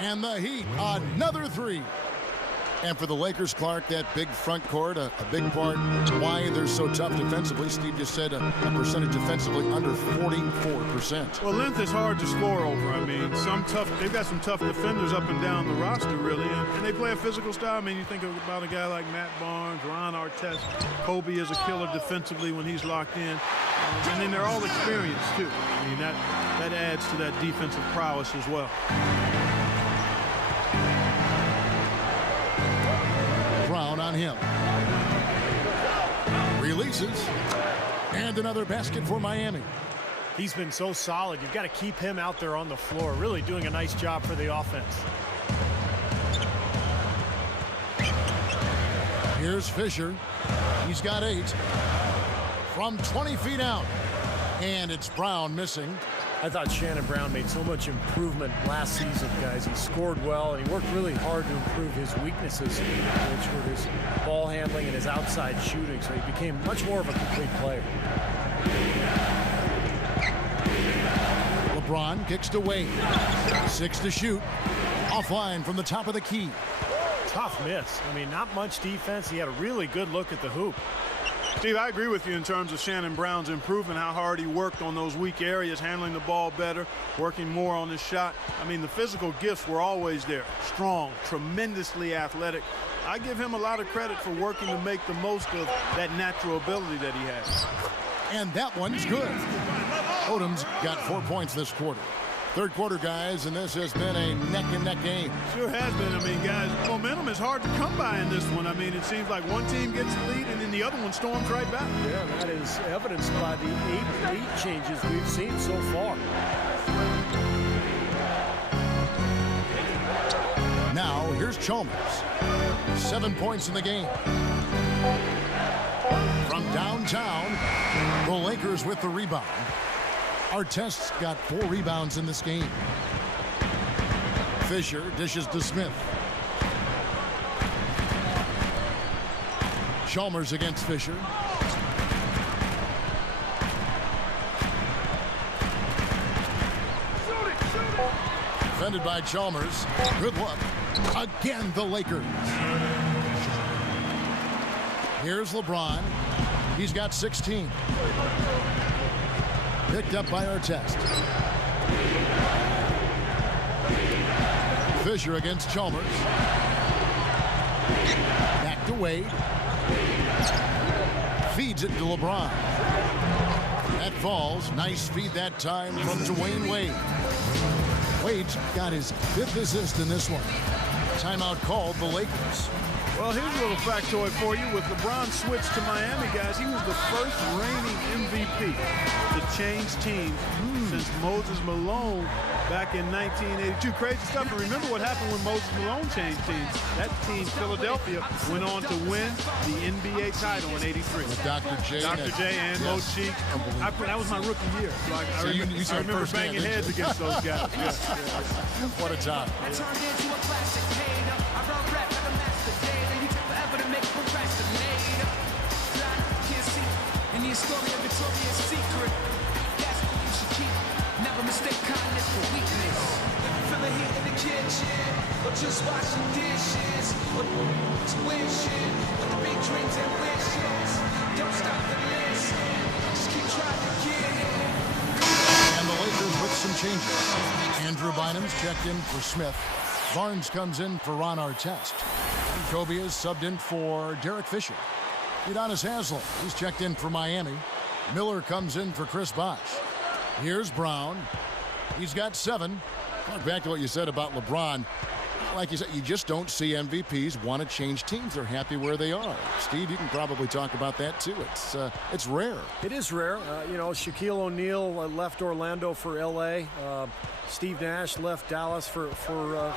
and the Heat, another 3. And for the Lakers, Clark, that big front court, a big part why they're so tough defensively. Steve just said a percentage defensively under 44%. Well, length is hard to score over. I mean, they've got some tough defenders up and down the roster, really, and they play a physical style. I mean, you think about a guy like Matt Barnes, Ron Artest. Kobe is a killer defensively when he's locked in. And then they're all experienced, too. I mean, that adds to that defensive prowess as well. Brown on him. Releases. And another basket for Miami. He's been so solid. You've got to keep him out there on the floor, really doing a nice job for the offense. Here's Fisher. He's got 8 from 20 feet out. And it's Brown missing. I thought Shannon Brown made so much improvement last season, guys. He scored well, and he worked really hard to improve his weaknesses, which were his ball handling and his outside shooting, so he became much more of a complete player. LeBron kicks to Wade. 6 to shoot. Offline from the top of the key. Tough miss. I mean, not much defense. He had a really good look at the hoop. Steve, I agree with you in terms of Shannon Brown's improvement, how hard he worked on those weak areas, handling the ball better, working more on his shot. I mean, the physical gifts were always there. Strong, tremendously athletic. I give him a lot of credit for working to make the most of that natural ability that he has. And that one's good. Odom's got 4 points this quarter. Third quarter, guys, and this has been a neck-and-neck game. Sure has been. I mean, guys, momentum is hard to come by in this one. I mean, it seems like one team gets the lead and then the other one storms right back. Yeah, that is evidenced by the 8 lead changes we've seen so far. Now, here's Chalmers. 7 points in the game. From downtown, the Lakers with the rebound. Artest's got 4 rebounds in this game. Fisher dishes to Smith. Chalmers against Fisher. Defended by Chalmers. Good luck. Again, the Lakers. Here's LeBron. He's got 16. Picked up by Artest. Fisher against Chalmers. Back to Wade. Feeds it to LeBron. That falls. Nice feed that time from Dwayne Wade. Wade's got his 5th assist in this one. Timeout called the Lakers. Well, here's a little factoid for you. With LeBron switched to Miami, guys, he was the first reigning MVP to change teams since Moses Malone back in 1982. Crazy stuff. And remember what happened when Moses Malone changed teams. That team, Philadelphia, went on to win the NBA title in '83. With Dr. J. Dr. J and Mo Cheek. That was my rookie year. So I remember banging heads against those guys. Yeah. What a time. I turned into a classic hater. I run rap like a master data. You take forever to make procrastinator. Can't see any story of Victoria's Secret. That's what you should keep. Never mistake kindness for weakness. Feel the heat in the kitchen, or just washing dishes, or wishing with the big dreams and wishes. Don't stop to listen. Just keep trying to get it. And the Lakers with some changes. Andrew Bynum's checked in for Smith. Barnes comes in for Ron Artest. And Kobe is subbed in for Derek Fisher. Udonis Haslem, he's checked in for Miami. Miller comes in for Chris Bosh. Here's Brown. He's got 7. Back to what you said about LeBron. Like you said, you just don't see MVPs want to change teams. They're happy where they are. Steve, you can probably talk about that too. It's rare. It is rare. Shaquille O'Neal left Orlando for L.A. Steve Nash left Dallas for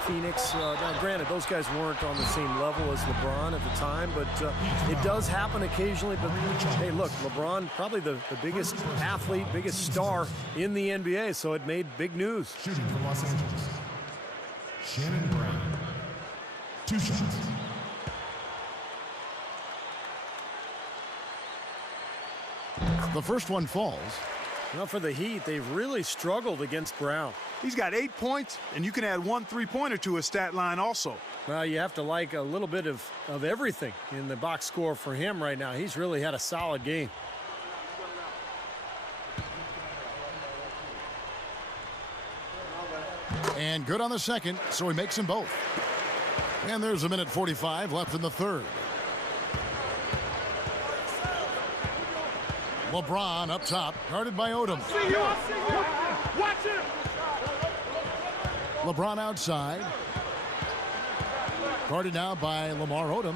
Phoenix. Now, granted, those guys weren't on the same level as LeBron at the time, but it does happen occasionally. But, hey, look, LeBron, probably the biggest athlete, biggest star in the NBA, so it made big news. Shooting for Los Angeles, Shannon Brown. 2 shots. The first one falls. Well, for the Heat, they've really struggled against Brown. He's got 8 points, and you can add 1 3-pointer to his stat line also. Well, you have to like a little bit of everything in the box score for him right now. He's really had a solid game. And good on the second, so he makes them both. And there's a minute 45 left in the third. LeBron up top, guarded by Odom. Watch it! LeBron outside. Guarded now by Lamar Odom.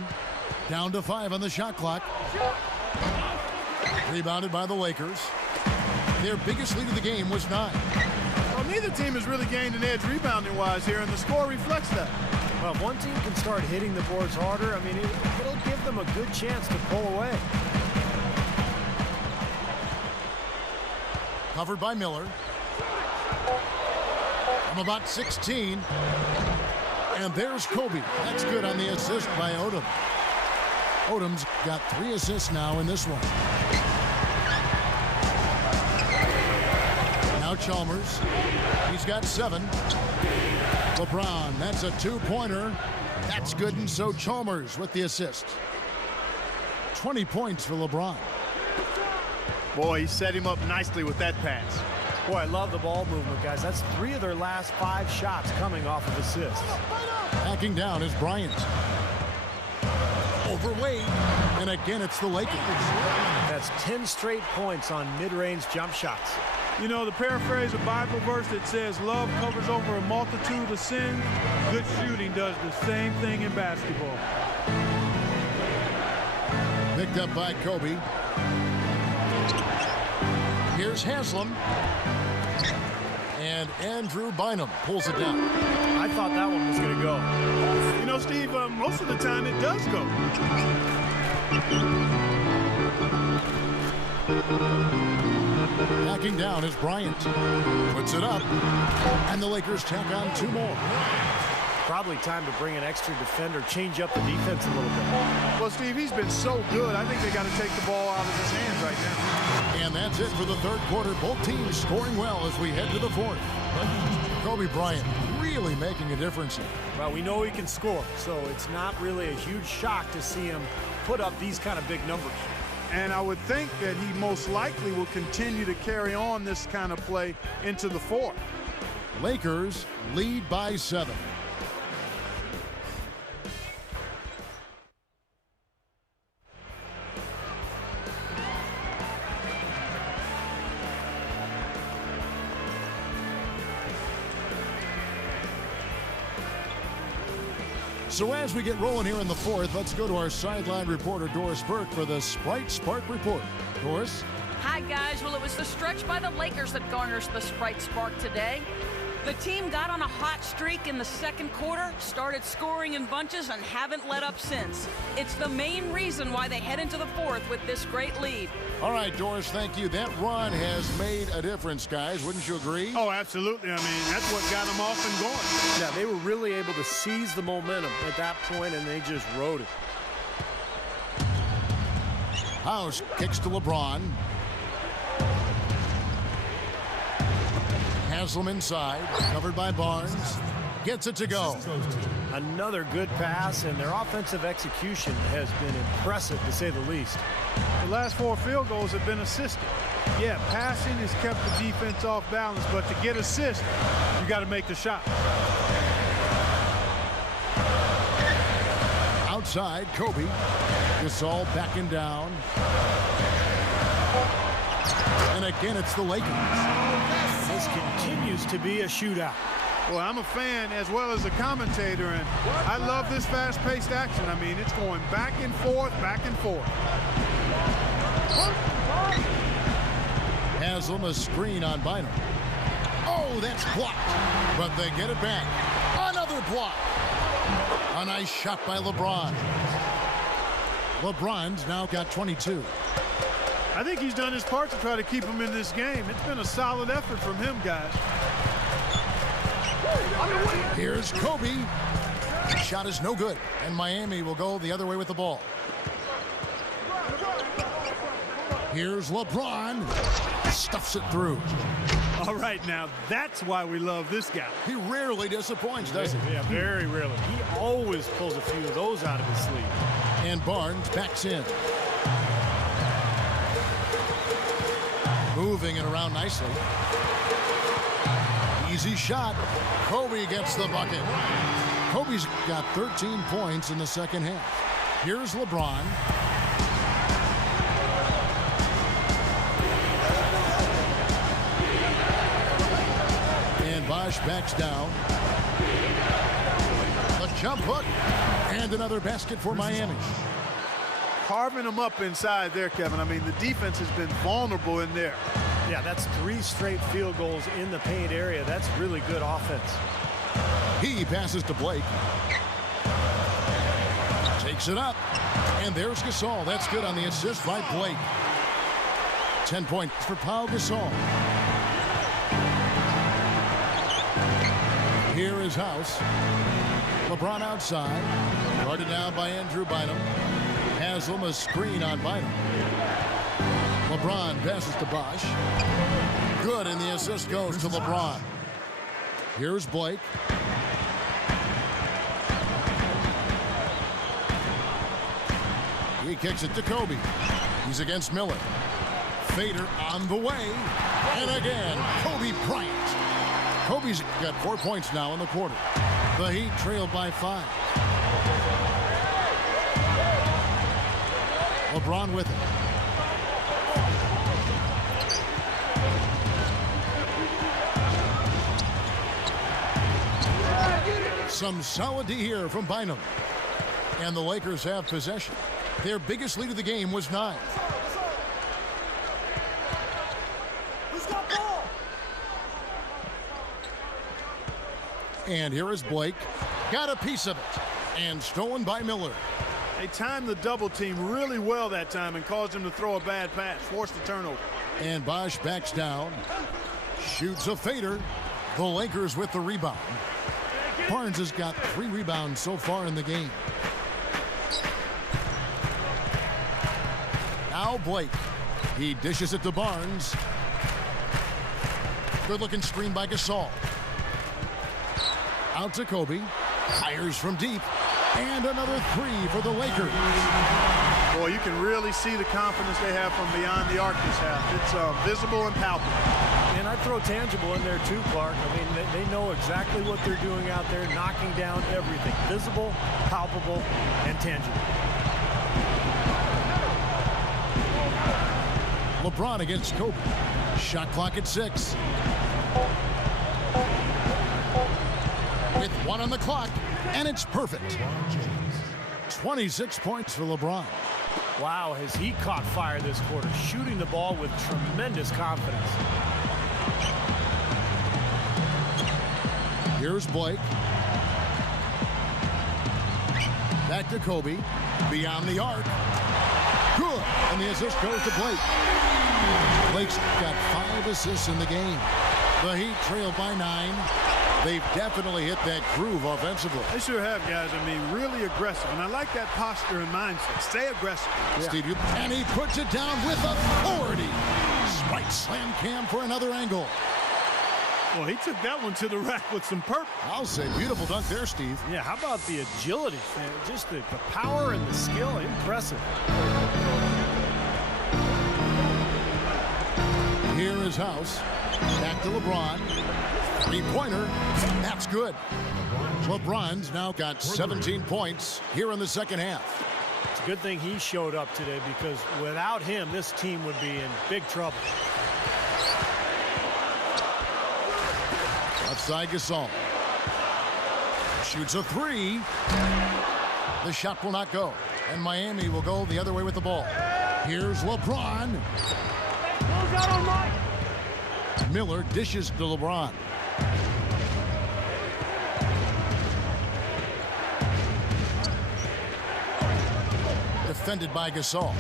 Down to 5 on the shot clock. Rebounded by the Lakers. Their biggest lead of the game was 9. Well, neither team has really gained an edge rebounding-wise here, and the score reflects that. Well, if one team can start hitting the boards harder, I mean, it'll give them a good chance to pull away. Covered by Miller. From about 16. And there's Kobe. That's good on the assist by Odom. Odom's got 3 assists now in this one. Now Chalmers. He's got 7. LeBron, that's a 2-pointer. That's good, and so Chalmers with the assist. 20 points for LeBron. Boy, he set him up nicely with that pass. Boy, I love the ball movement, guys. That's 3 of their last 5 shots coming off of assists. Backing down is Bryant. Overweight. And again, it's the Lakers. That's 10 straight points on mid-range jump shots. You know, to paraphrase a Bible verse that says, love covers over a multitude of sins, good shooting does the same thing in basketball. Picked up by Kobe. Here's Haslam. And Andrew Bynum pulls it down. I thought that one was going to go. You know, Steve, most of the time it does go. Backing down is Bryant. Puts it up. And the Lakers tack on 2 more. Probably time to bring an extra defender, change up the defense a little bit. Well, Steve, he's been so good. I think they got to take the ball out of his hands right now. And that's it for the third quarter. Both teams scoring well as we head to the fourth. Kobe Bryant really making a difference here. Well, we know he can score, so it's not really a huge shock to see him put up these kind of big numbers. And I would think that he most likely will continue to carry on this kind of play into the fourth. Lakers lead by 7. So as we get rolling here in the fourth, let's go to our sideline reporter, Doris Burke, for the Sprite Spark Report. Doris? Hi, guys. Well, it was the stretch by the Lakers that garners the Sprite Spark today. The team got on a hot streak in the second quarter, started scoring in bunches, and haven't let up since. It's the main reason why they head into the fourth with this great lead. All right, Doris, thank you. That run has made a difference, guys. Wouldn't you agree? Oh, absolutely. I mean, that's what got them off and going. Yeah, they were really able to seize the momentum at that point, and they just rode it. House kicks to LeBron. Haslam inside, covered by Barnes. Gets it to go. Another good pass, and their offensive execution has been impressive, to say the least. The last 4 field goals have been assisted. Yeah, passing has kept the defense off balance, but to get assists, you got to make the shot. Outside, Kobe. Gasol backing down. And again, it's the Lakers. This continues to be a shootout. Well, I'm a fan as well as a commentator, and I love this fast-paced action. I mean, it's going back and forth, back and forth. Haslam, a screen on Bynum. Oh, that's blocked. But they get it back. Another block. A nice shot by LeBron. LeBron's now got 22. I think he's done his part to try to keep him in this game. It's been a solid effort from him, guys. Here's Kobe. Shot is no good, and Miami will go the other way with the ball. Here's LeBron. Stuffs it through. All right, now that's why we love this guy. He rarely disappoints, does he? Yeah, very rarely. He always pulls a few of those out of his sleeve. And Barnes backs in. Moving it around nicely. Easy shot. Kobe gets the bucket. Kobe's got 13 points in the second half. Here's LeBron. And Bosh backs down. The jump hook. And another basket for Miami. Carving them up inside there, Kevin. I mean, the defense has been vulnerable in there. Yeah, that's 3 straight field goals in the paint area. That's really good offense. He passes to Blake. Takes it up. And there's Gasol. That's good on the assist by Blake. 10 points for Pau Gasol. Here is House. LeBron outside. Guarded now by Andrew Bynum. Haslam a screen on Bynum. LeBron passes to Bosh. Good, and the assist goes to LeBron. Here's Blake. He kicks it to Kobe. He's against Miller. Fader on the way. And again, Kobe Bryant. Kobe's got 4 points now in the quarter. The Heat trailed by 5. LeBron with it. Some solid D here from Bynum. And the Lakers have possession. Their biggest lead of the game was 9. Who's got ball? And here is Blake. Got a piece of it. And stolen by Miller. They timed the double team really well that time and caused him to throw a bad pass, forced the turnover. And Bosh backs down. Shoots a fader. The Lakers with the rebound. Barnes has got 3 rebounds so far in the game. Now Blake. He dishes it to Barnes. Good-looking screen by Gasol. Out to Kobe. Fires from deep. And another 3 for the Lakers. Boy, you can really see the confidence they have from beyond the arc this half. It's visible and palpable. And I throw tangible in there too, Clark. I mean, they know exactly what they're doing out there, knocking down everything. Visible, palpable, and tangible. LeBron against Kobe. Shot clock at 6. With 1 on the clock, and it's perfect. 26 points for LeBron. Wow, has he caught fire this quarter, shooting the ball with tremendous confidence. Here's Blake. Back to Kobe. Beyond the arc. Good. And the assist goes to Blake. Blake's got 5 assists in the game. The Heat trail by 9. They've definitely hit that groove offensively. They sure have, guys. I mean, really aggressive. And I like that posture and mindset. Stay aggressive. Yeah. Steve, and he puts it down with authority. Spike slam Cam for another angle. Well, he took that one to the rack with some purpose. I'll say beautiful dunk there, Steve. Yeah, how about the agility? Just the power and the skill. Impressive. Here is House. Back to LeBron. 3-pointer. That's good. LeBron's now got 17 points here in the second half. It's a good thing he showed up today, because without him, this team would be in big trouble. Outside Gasol. Shoots a 3. The shot will not go. And Miami will go the other way with the ball. Here's LeBron. Miller dishes to LeBron. Defended by Gasol.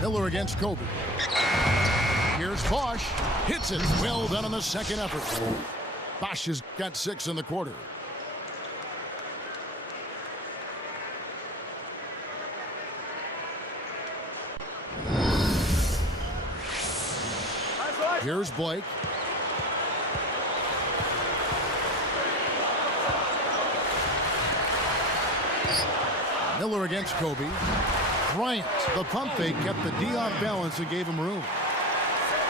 Miller against Kobe. Here's Bosh. Hits it. Well done on the second effort. Bosh has got 6 in the quarter. Here's Blake. Miller against Kobe. Bryant, the pump fake kept the D off balance and gave him room.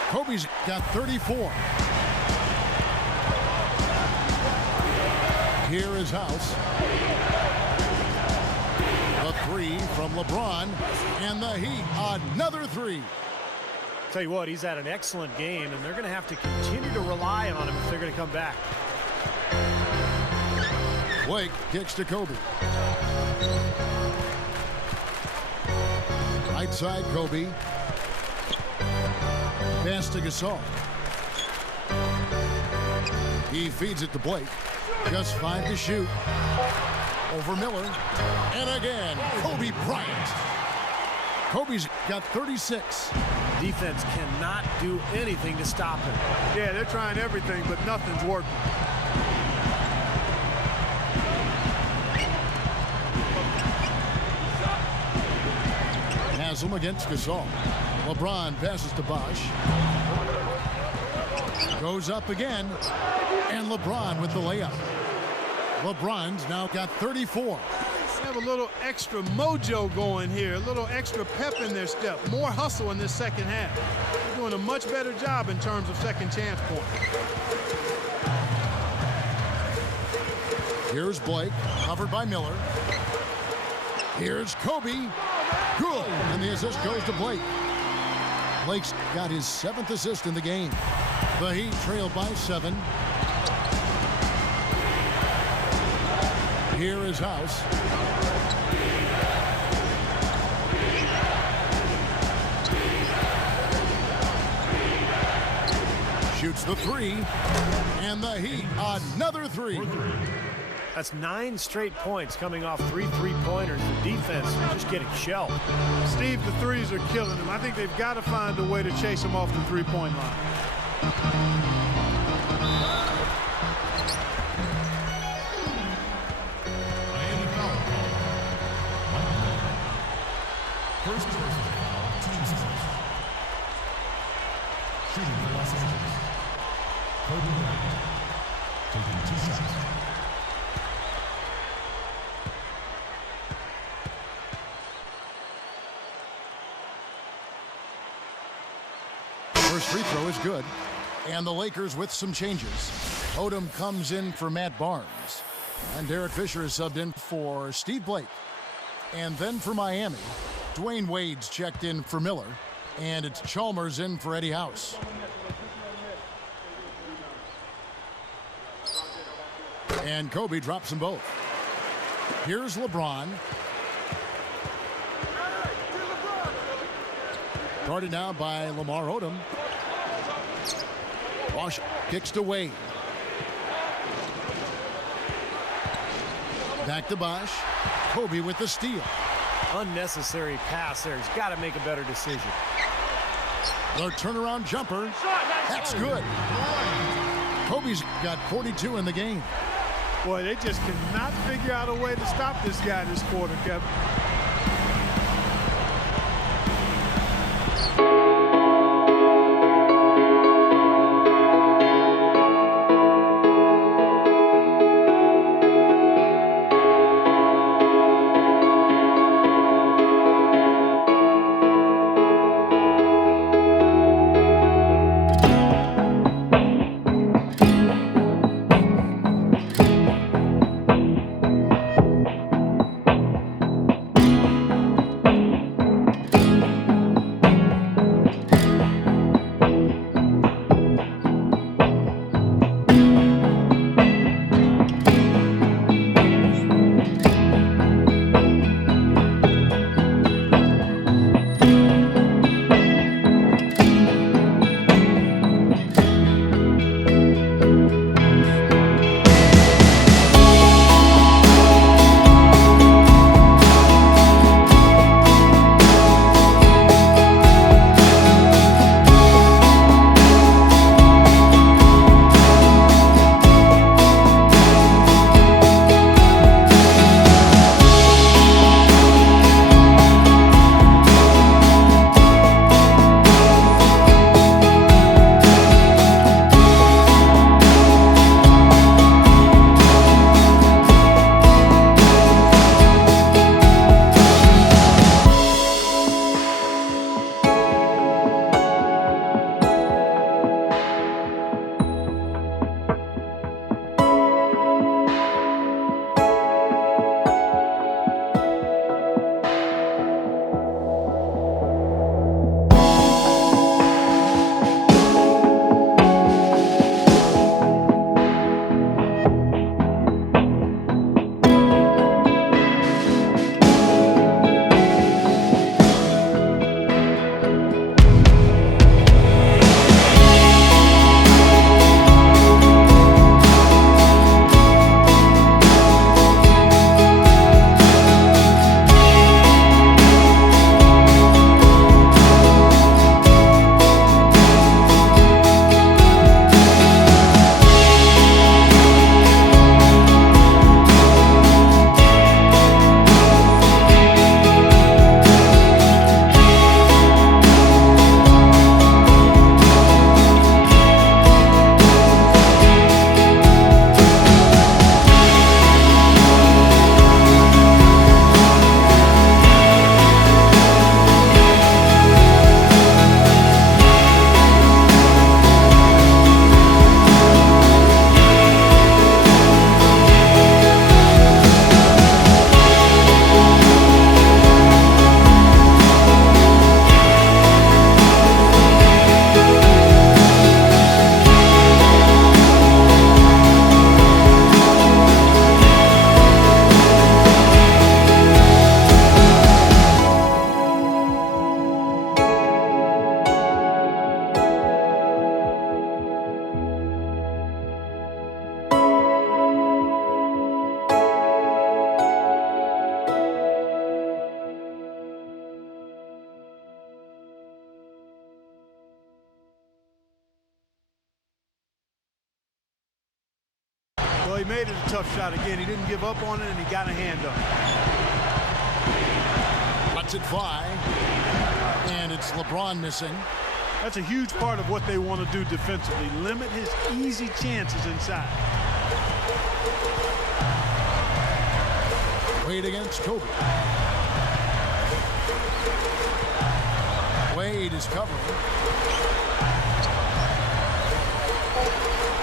Kobe's got 34. Here is House. A three from LeBron, and the Heat, another three. Tell you what, he's had an excellent game, and they're going to have to continue to rely on him if they're going to come back. Blake kicks to Kobe. Right side, Kobe. Pass to Gasol. He feeds it to Blake. Just 5 to shoot. Over Miller. And again, Kobe Bryant. Kobe's got 36. Defense cannot do anything to stop him. Yeah, they're trying everything, but nothing's working. Haslam against Gasol. LeBron passes to Bosh. Goes up again. And LeBron with the layup. LeBron's now got 34. Have a little extra mojo going here, a little extra pep in their step, more hustle in this second half. They're doing a much better job in terms of second chance points. Here's Blake, covered by Miller. Here's Kobe. Good, and the assist goes to Blake. Blake's got his 7th assist in the game. The Heat trail by 7. Here is House. Shoots the three, and the Heat, another three. That's 9 straight points coming off 3 3-pointers. The defense just getting shelled. Steve, the threes are killing them. I think they've got to find a way to chase them off the three-point line. First person, team's first. Shooting for Los Angeles. Kobe Bryant, taking 2 shots. First free throw is good. And the Lakers with some changes. Odom comes in for Matt Barnes. And Derek Fisher is subbed in for Steve Blake. And then for Miami, Dwayne Wade's checked in for Miller. And it's Chalmers in for Eddie House. And Kobe drops them both. Here's LeBron. Guarded now by Lamar Odom. Bosh kicks to Wade. Back to Bosh. Kobe with the steal. Unnecessary pass there. He's got to make a better decision. The turnaround jumper. That's good. Kobe's got 42 in the game. Boy, they just cannot figure out a way to stop this guy this quarter, Kevin. Well, he made it a tough shot again. He didn't give up on it, and he got a hand up. Lets it fly. And it's LeBron missing. That's a huge part of what they want to do defensively. Limit his easy chances inside. Wade against Kobe. Wade is covering.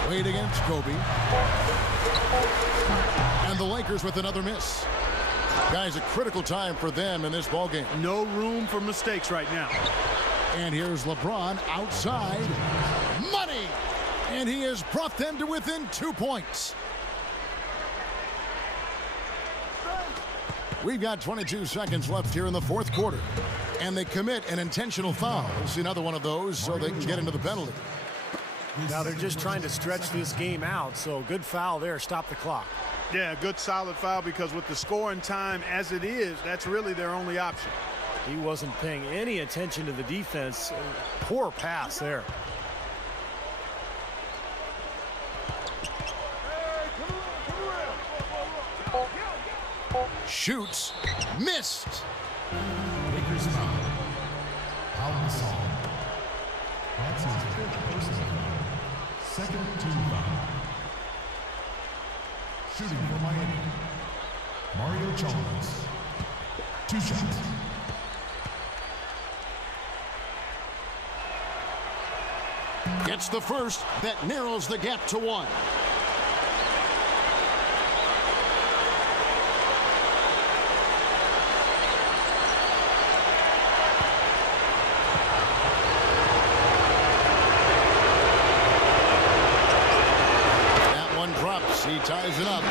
Wade against Kobe. And the Lakers with another miss. Guys, a critical time for them in this ballgame. No room for mistakes right now. And here's LeBron outside. Money! And he has brought them to within 2 points. We've got 22 seconds left here in the fourth quarter. And they commit an intentional foul. We'll see another one of those so they can get into the penalty. Now they're just trying to stretch this game out, so good foul there. Stop the clock. Yeah, good solid foul, because with the scoring time as it is, that's really their only option. He wasn't paying any attention to the defense. Poor pass there. Shoots. Missed. Lakers foul. Pau Gasol. That's his fifth personal foul. Second team foul. Shooting for Miami. Mario Chalmers. 2 shots. Gets the first. That narrows the gap to 1. He ties it up.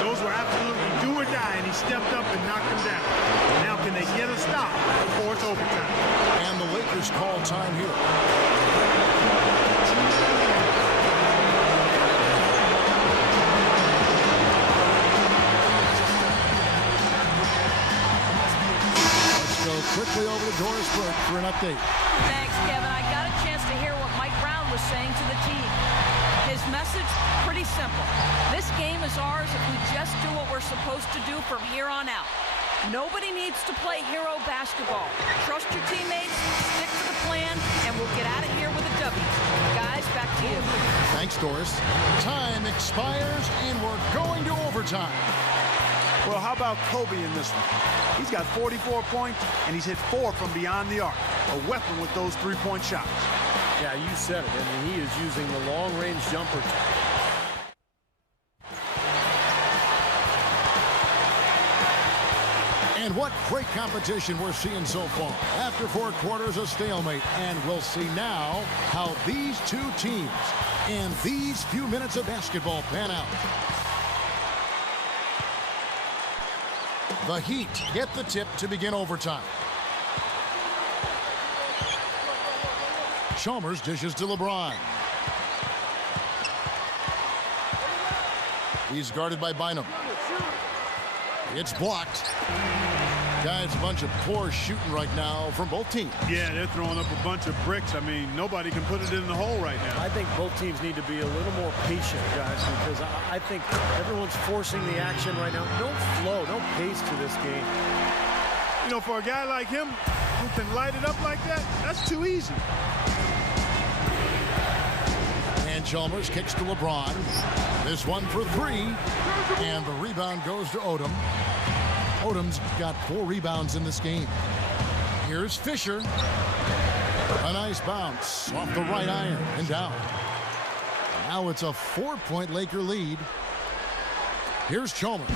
Those were absolutely do or die, and he stepped up and knocked them down. Now can they get a stop before it's overtime? And the Lakers call time here. Let's go quickly over to Doris Burke for an update. Thanks, Kevin. I got a chance to hear what Mike Brown was saying to the team. His message, pretty simple. This game is ours if we just do what we're supposed to do from here on out. Nobody needs to play hero basketball. Trust your teammates, stick to the plan, and we'll get out of here with a W. Guys, back to you. Thanks, Doris. Time expires, and we're going to overtime. Well, how about Kobe in this one? He's got 44 points, and he's hit 4 from beyond the arc. A weapon with those three-point shots. Yeah, you said it. I mean, he is using the long-range jumper. And what great competition we're seeing so far. After 4 quarters, a stalemate. And we'll see now how these two teams and these few minutes of basketball pan out. The Heat get the tip to begin overtime. Chalmers dishes to LeBron. He's guarded by Bynum. It's blocked. Guys, a bunch of poor shooting right now from both teams. Yeah, they're throwing up a bunch of bricks. I mean, nobody can put it in the hole right now. I think both teams need to be a little more patient, guys, because I think everyone's forcing the action right now. No flow, no pace to this game. You know, for a guy like him who can light it up like that, that's too easy. And Chalmers kicks to LeBron. This one for 3. And the rebound goes to Odom. Odom's got 4 rebounds in this game. Here's Fisher. A nice bounce off the right iron and down. Now it's a 4-point Laker lead. Here's Chalmers.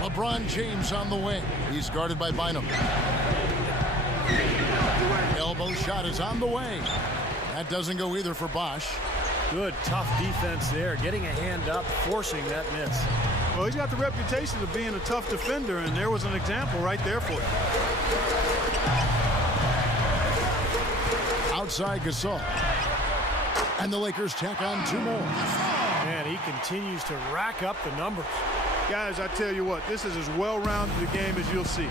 LeBron James on the wing. He's guarded by Bynum. Elbow shot is on the way. That doesn't go either for Bosch. Good, tough defense there. Getting a hand up, forcing that miss. Well, he's got the reputation of being a tough defender, and there was an example right there for him. Outside Gasol. And the Lakers tack on 2 more. Man, he continues to rack up the numbers. Guys, I tell you what, this is as well-rounded a game as you'll see.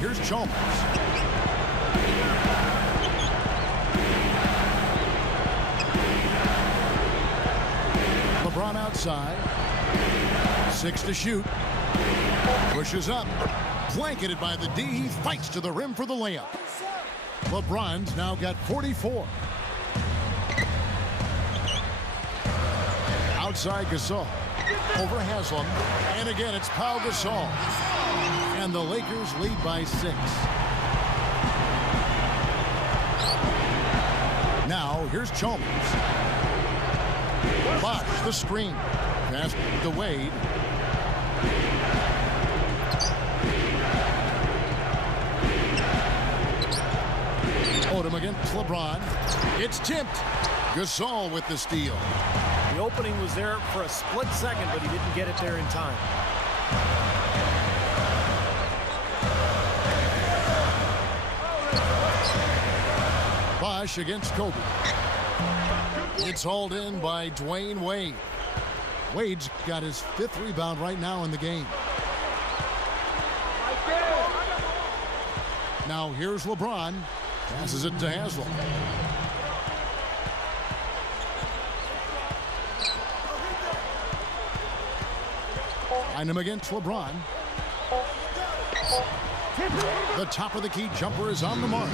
here's Chalmers. LeBron outside. 6 to shoot. Pushes up. Blanketed by the D. He fights to the rim for the layup. LeBron's now got 44. Outside Gasol. Over Haslam. And again, it's Pau Gasol. And the Lakers lead by 6. Now, here's Chalmers. Bosh, the screen. Pass to Wade. Odom against LeBron. It's tipped. Gasol with the steal. The opening was there for a split second, but he didn't get it there in time. Bosh against Kobe. It's hauled in by Dwayne Wade. Wade's got his 5th rebound right now in the game. Now here's LeBron. Passes it to Haslam. Find him against LeBron. The top of the key jumper is on the mark.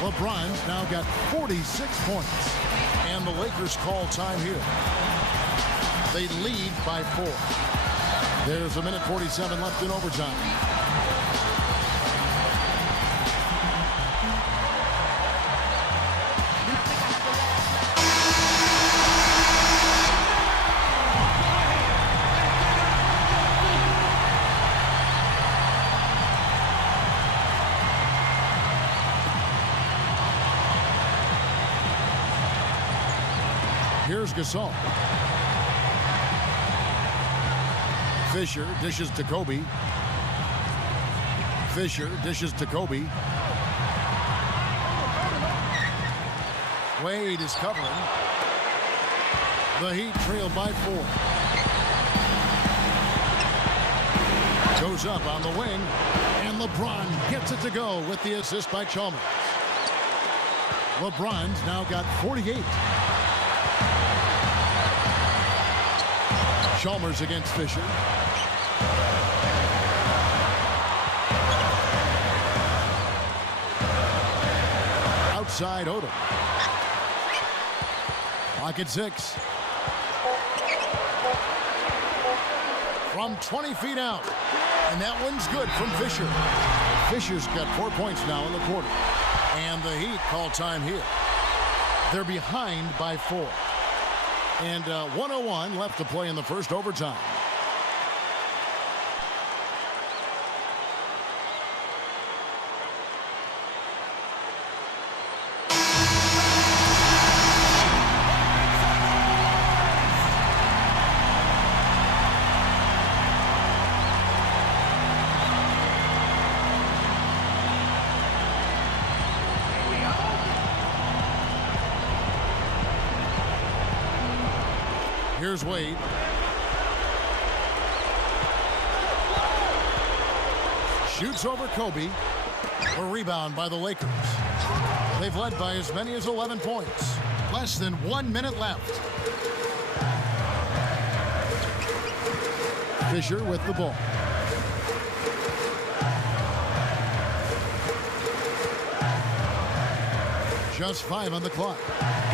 LeBron's now got 46 points. And the Lakers call time here. They lead by 4. There's 1:47 left in overtime. Here's Gasol. Fisher dishes to Kobe. Fisher dishes to Kobe. Wade is covering. The Heat trail by 4. Goes up on the wing. And LeBron gets it to go with the assist by Chalmers. LeBron's now got 48. Chalmers against Fisher. Outside Odom. Clock at 6. From 20 feet out. And that one's good from Fisher. Fisher's got 4 points now in the quarter. And the Heat call time here. They're behind by 4. And 1:01 left to play in the first overtime. Here's Wade. Shoots over Kobe. A rebound by the Lakers. They've led by as many as 11 points. Less than 1 minute left. Fisher with the ball. Just 5 on the clock.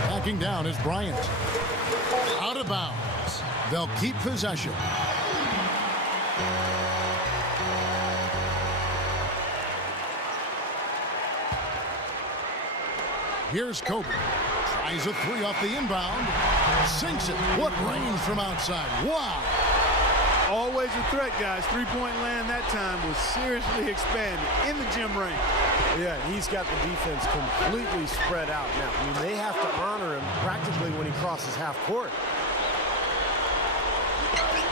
Backing down is Bryant. Out of bounds. They'll keep possession. Here's Kobe. Tries a 3 off the inbound. Sinks it. What range from outside. Wow. Always a threat, guys. 3-point land that time was seriously expanded in the gym range. Yeah, he's got the defense completely spread out now. I mean, they have to honor him practically when he crosses half court.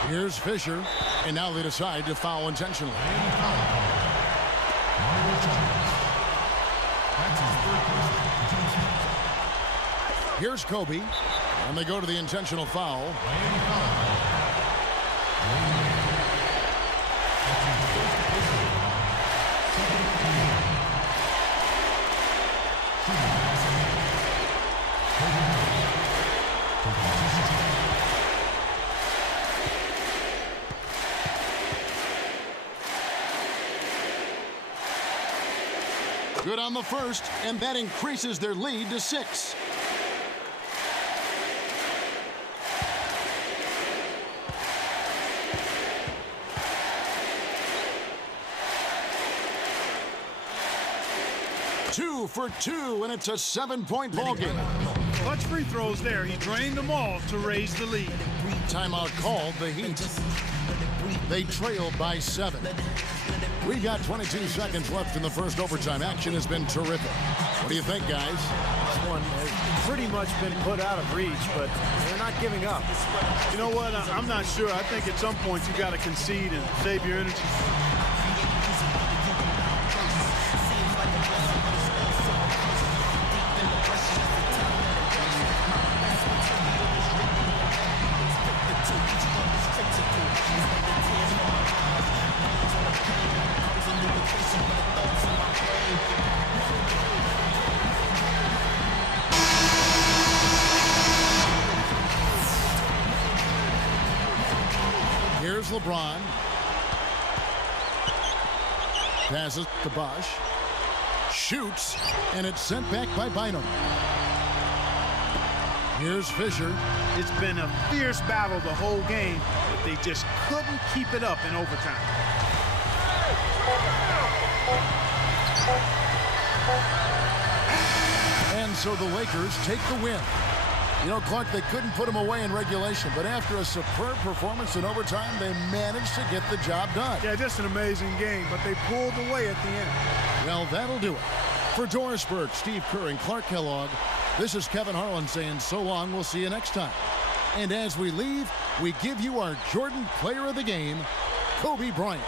Here's Fisher, and now they decide to foul intentionally. Here's Kobe, and they go to the intentional foul. good on the first, and that increases their lead to 6. Two for 2, and it's a 7-point ball game. Clutch free throws there. He drained them all to raise the lead. Timeout called the Heat. They trail by 7. We've got 22 seconds left in the first overtime. Action has been terrific. What do you think, guys? This one has pretty much been put out of reach, but they're not giving up. You know what? I'm not sure. I think at some point you got to concede and save your energy. Here's LeBron. Passes to Bosh. Shoots, and it's sent back by Bynum. Here's Fisher. It's been a fierce battle the whole game, but they just couldn't keep it up in overtime. And so the Lakers take the win. You know, Clark, they couldn't put him away in regulation, but after a superb performance in overtime, they managed to get the job done. Yeah, just an amazing game, but they pulled away at the end. Well, that'll do it. For Doris Burke, Steve Kerr, and Clark Kellogg, this is Kevin Harlan saying so long. We'll see you next time. And as we leave, we give you our Jordan Player of the Game, Kobe Bryant.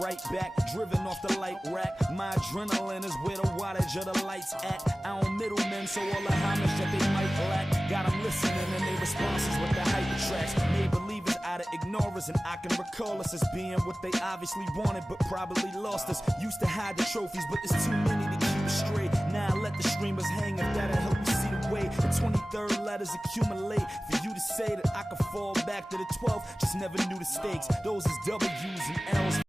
Right back, driven off the light rack. My adrenaline is where the wattage of the lights at. I don't middlemen, so all the homage that they might lack. Got them listening and they responses with the hyper tracks. Made believers out of ignorance, and I can recall us as being what they obviously wanted, but probably lost us. Used to hide the trophies, but there's too many to keep it straight. Now I let the streamers hang if that'll help you see the way. The 23rd letters accumulate for you to say that I could fall back to the 12th. Just never knew the stakes. Those is W's and L's.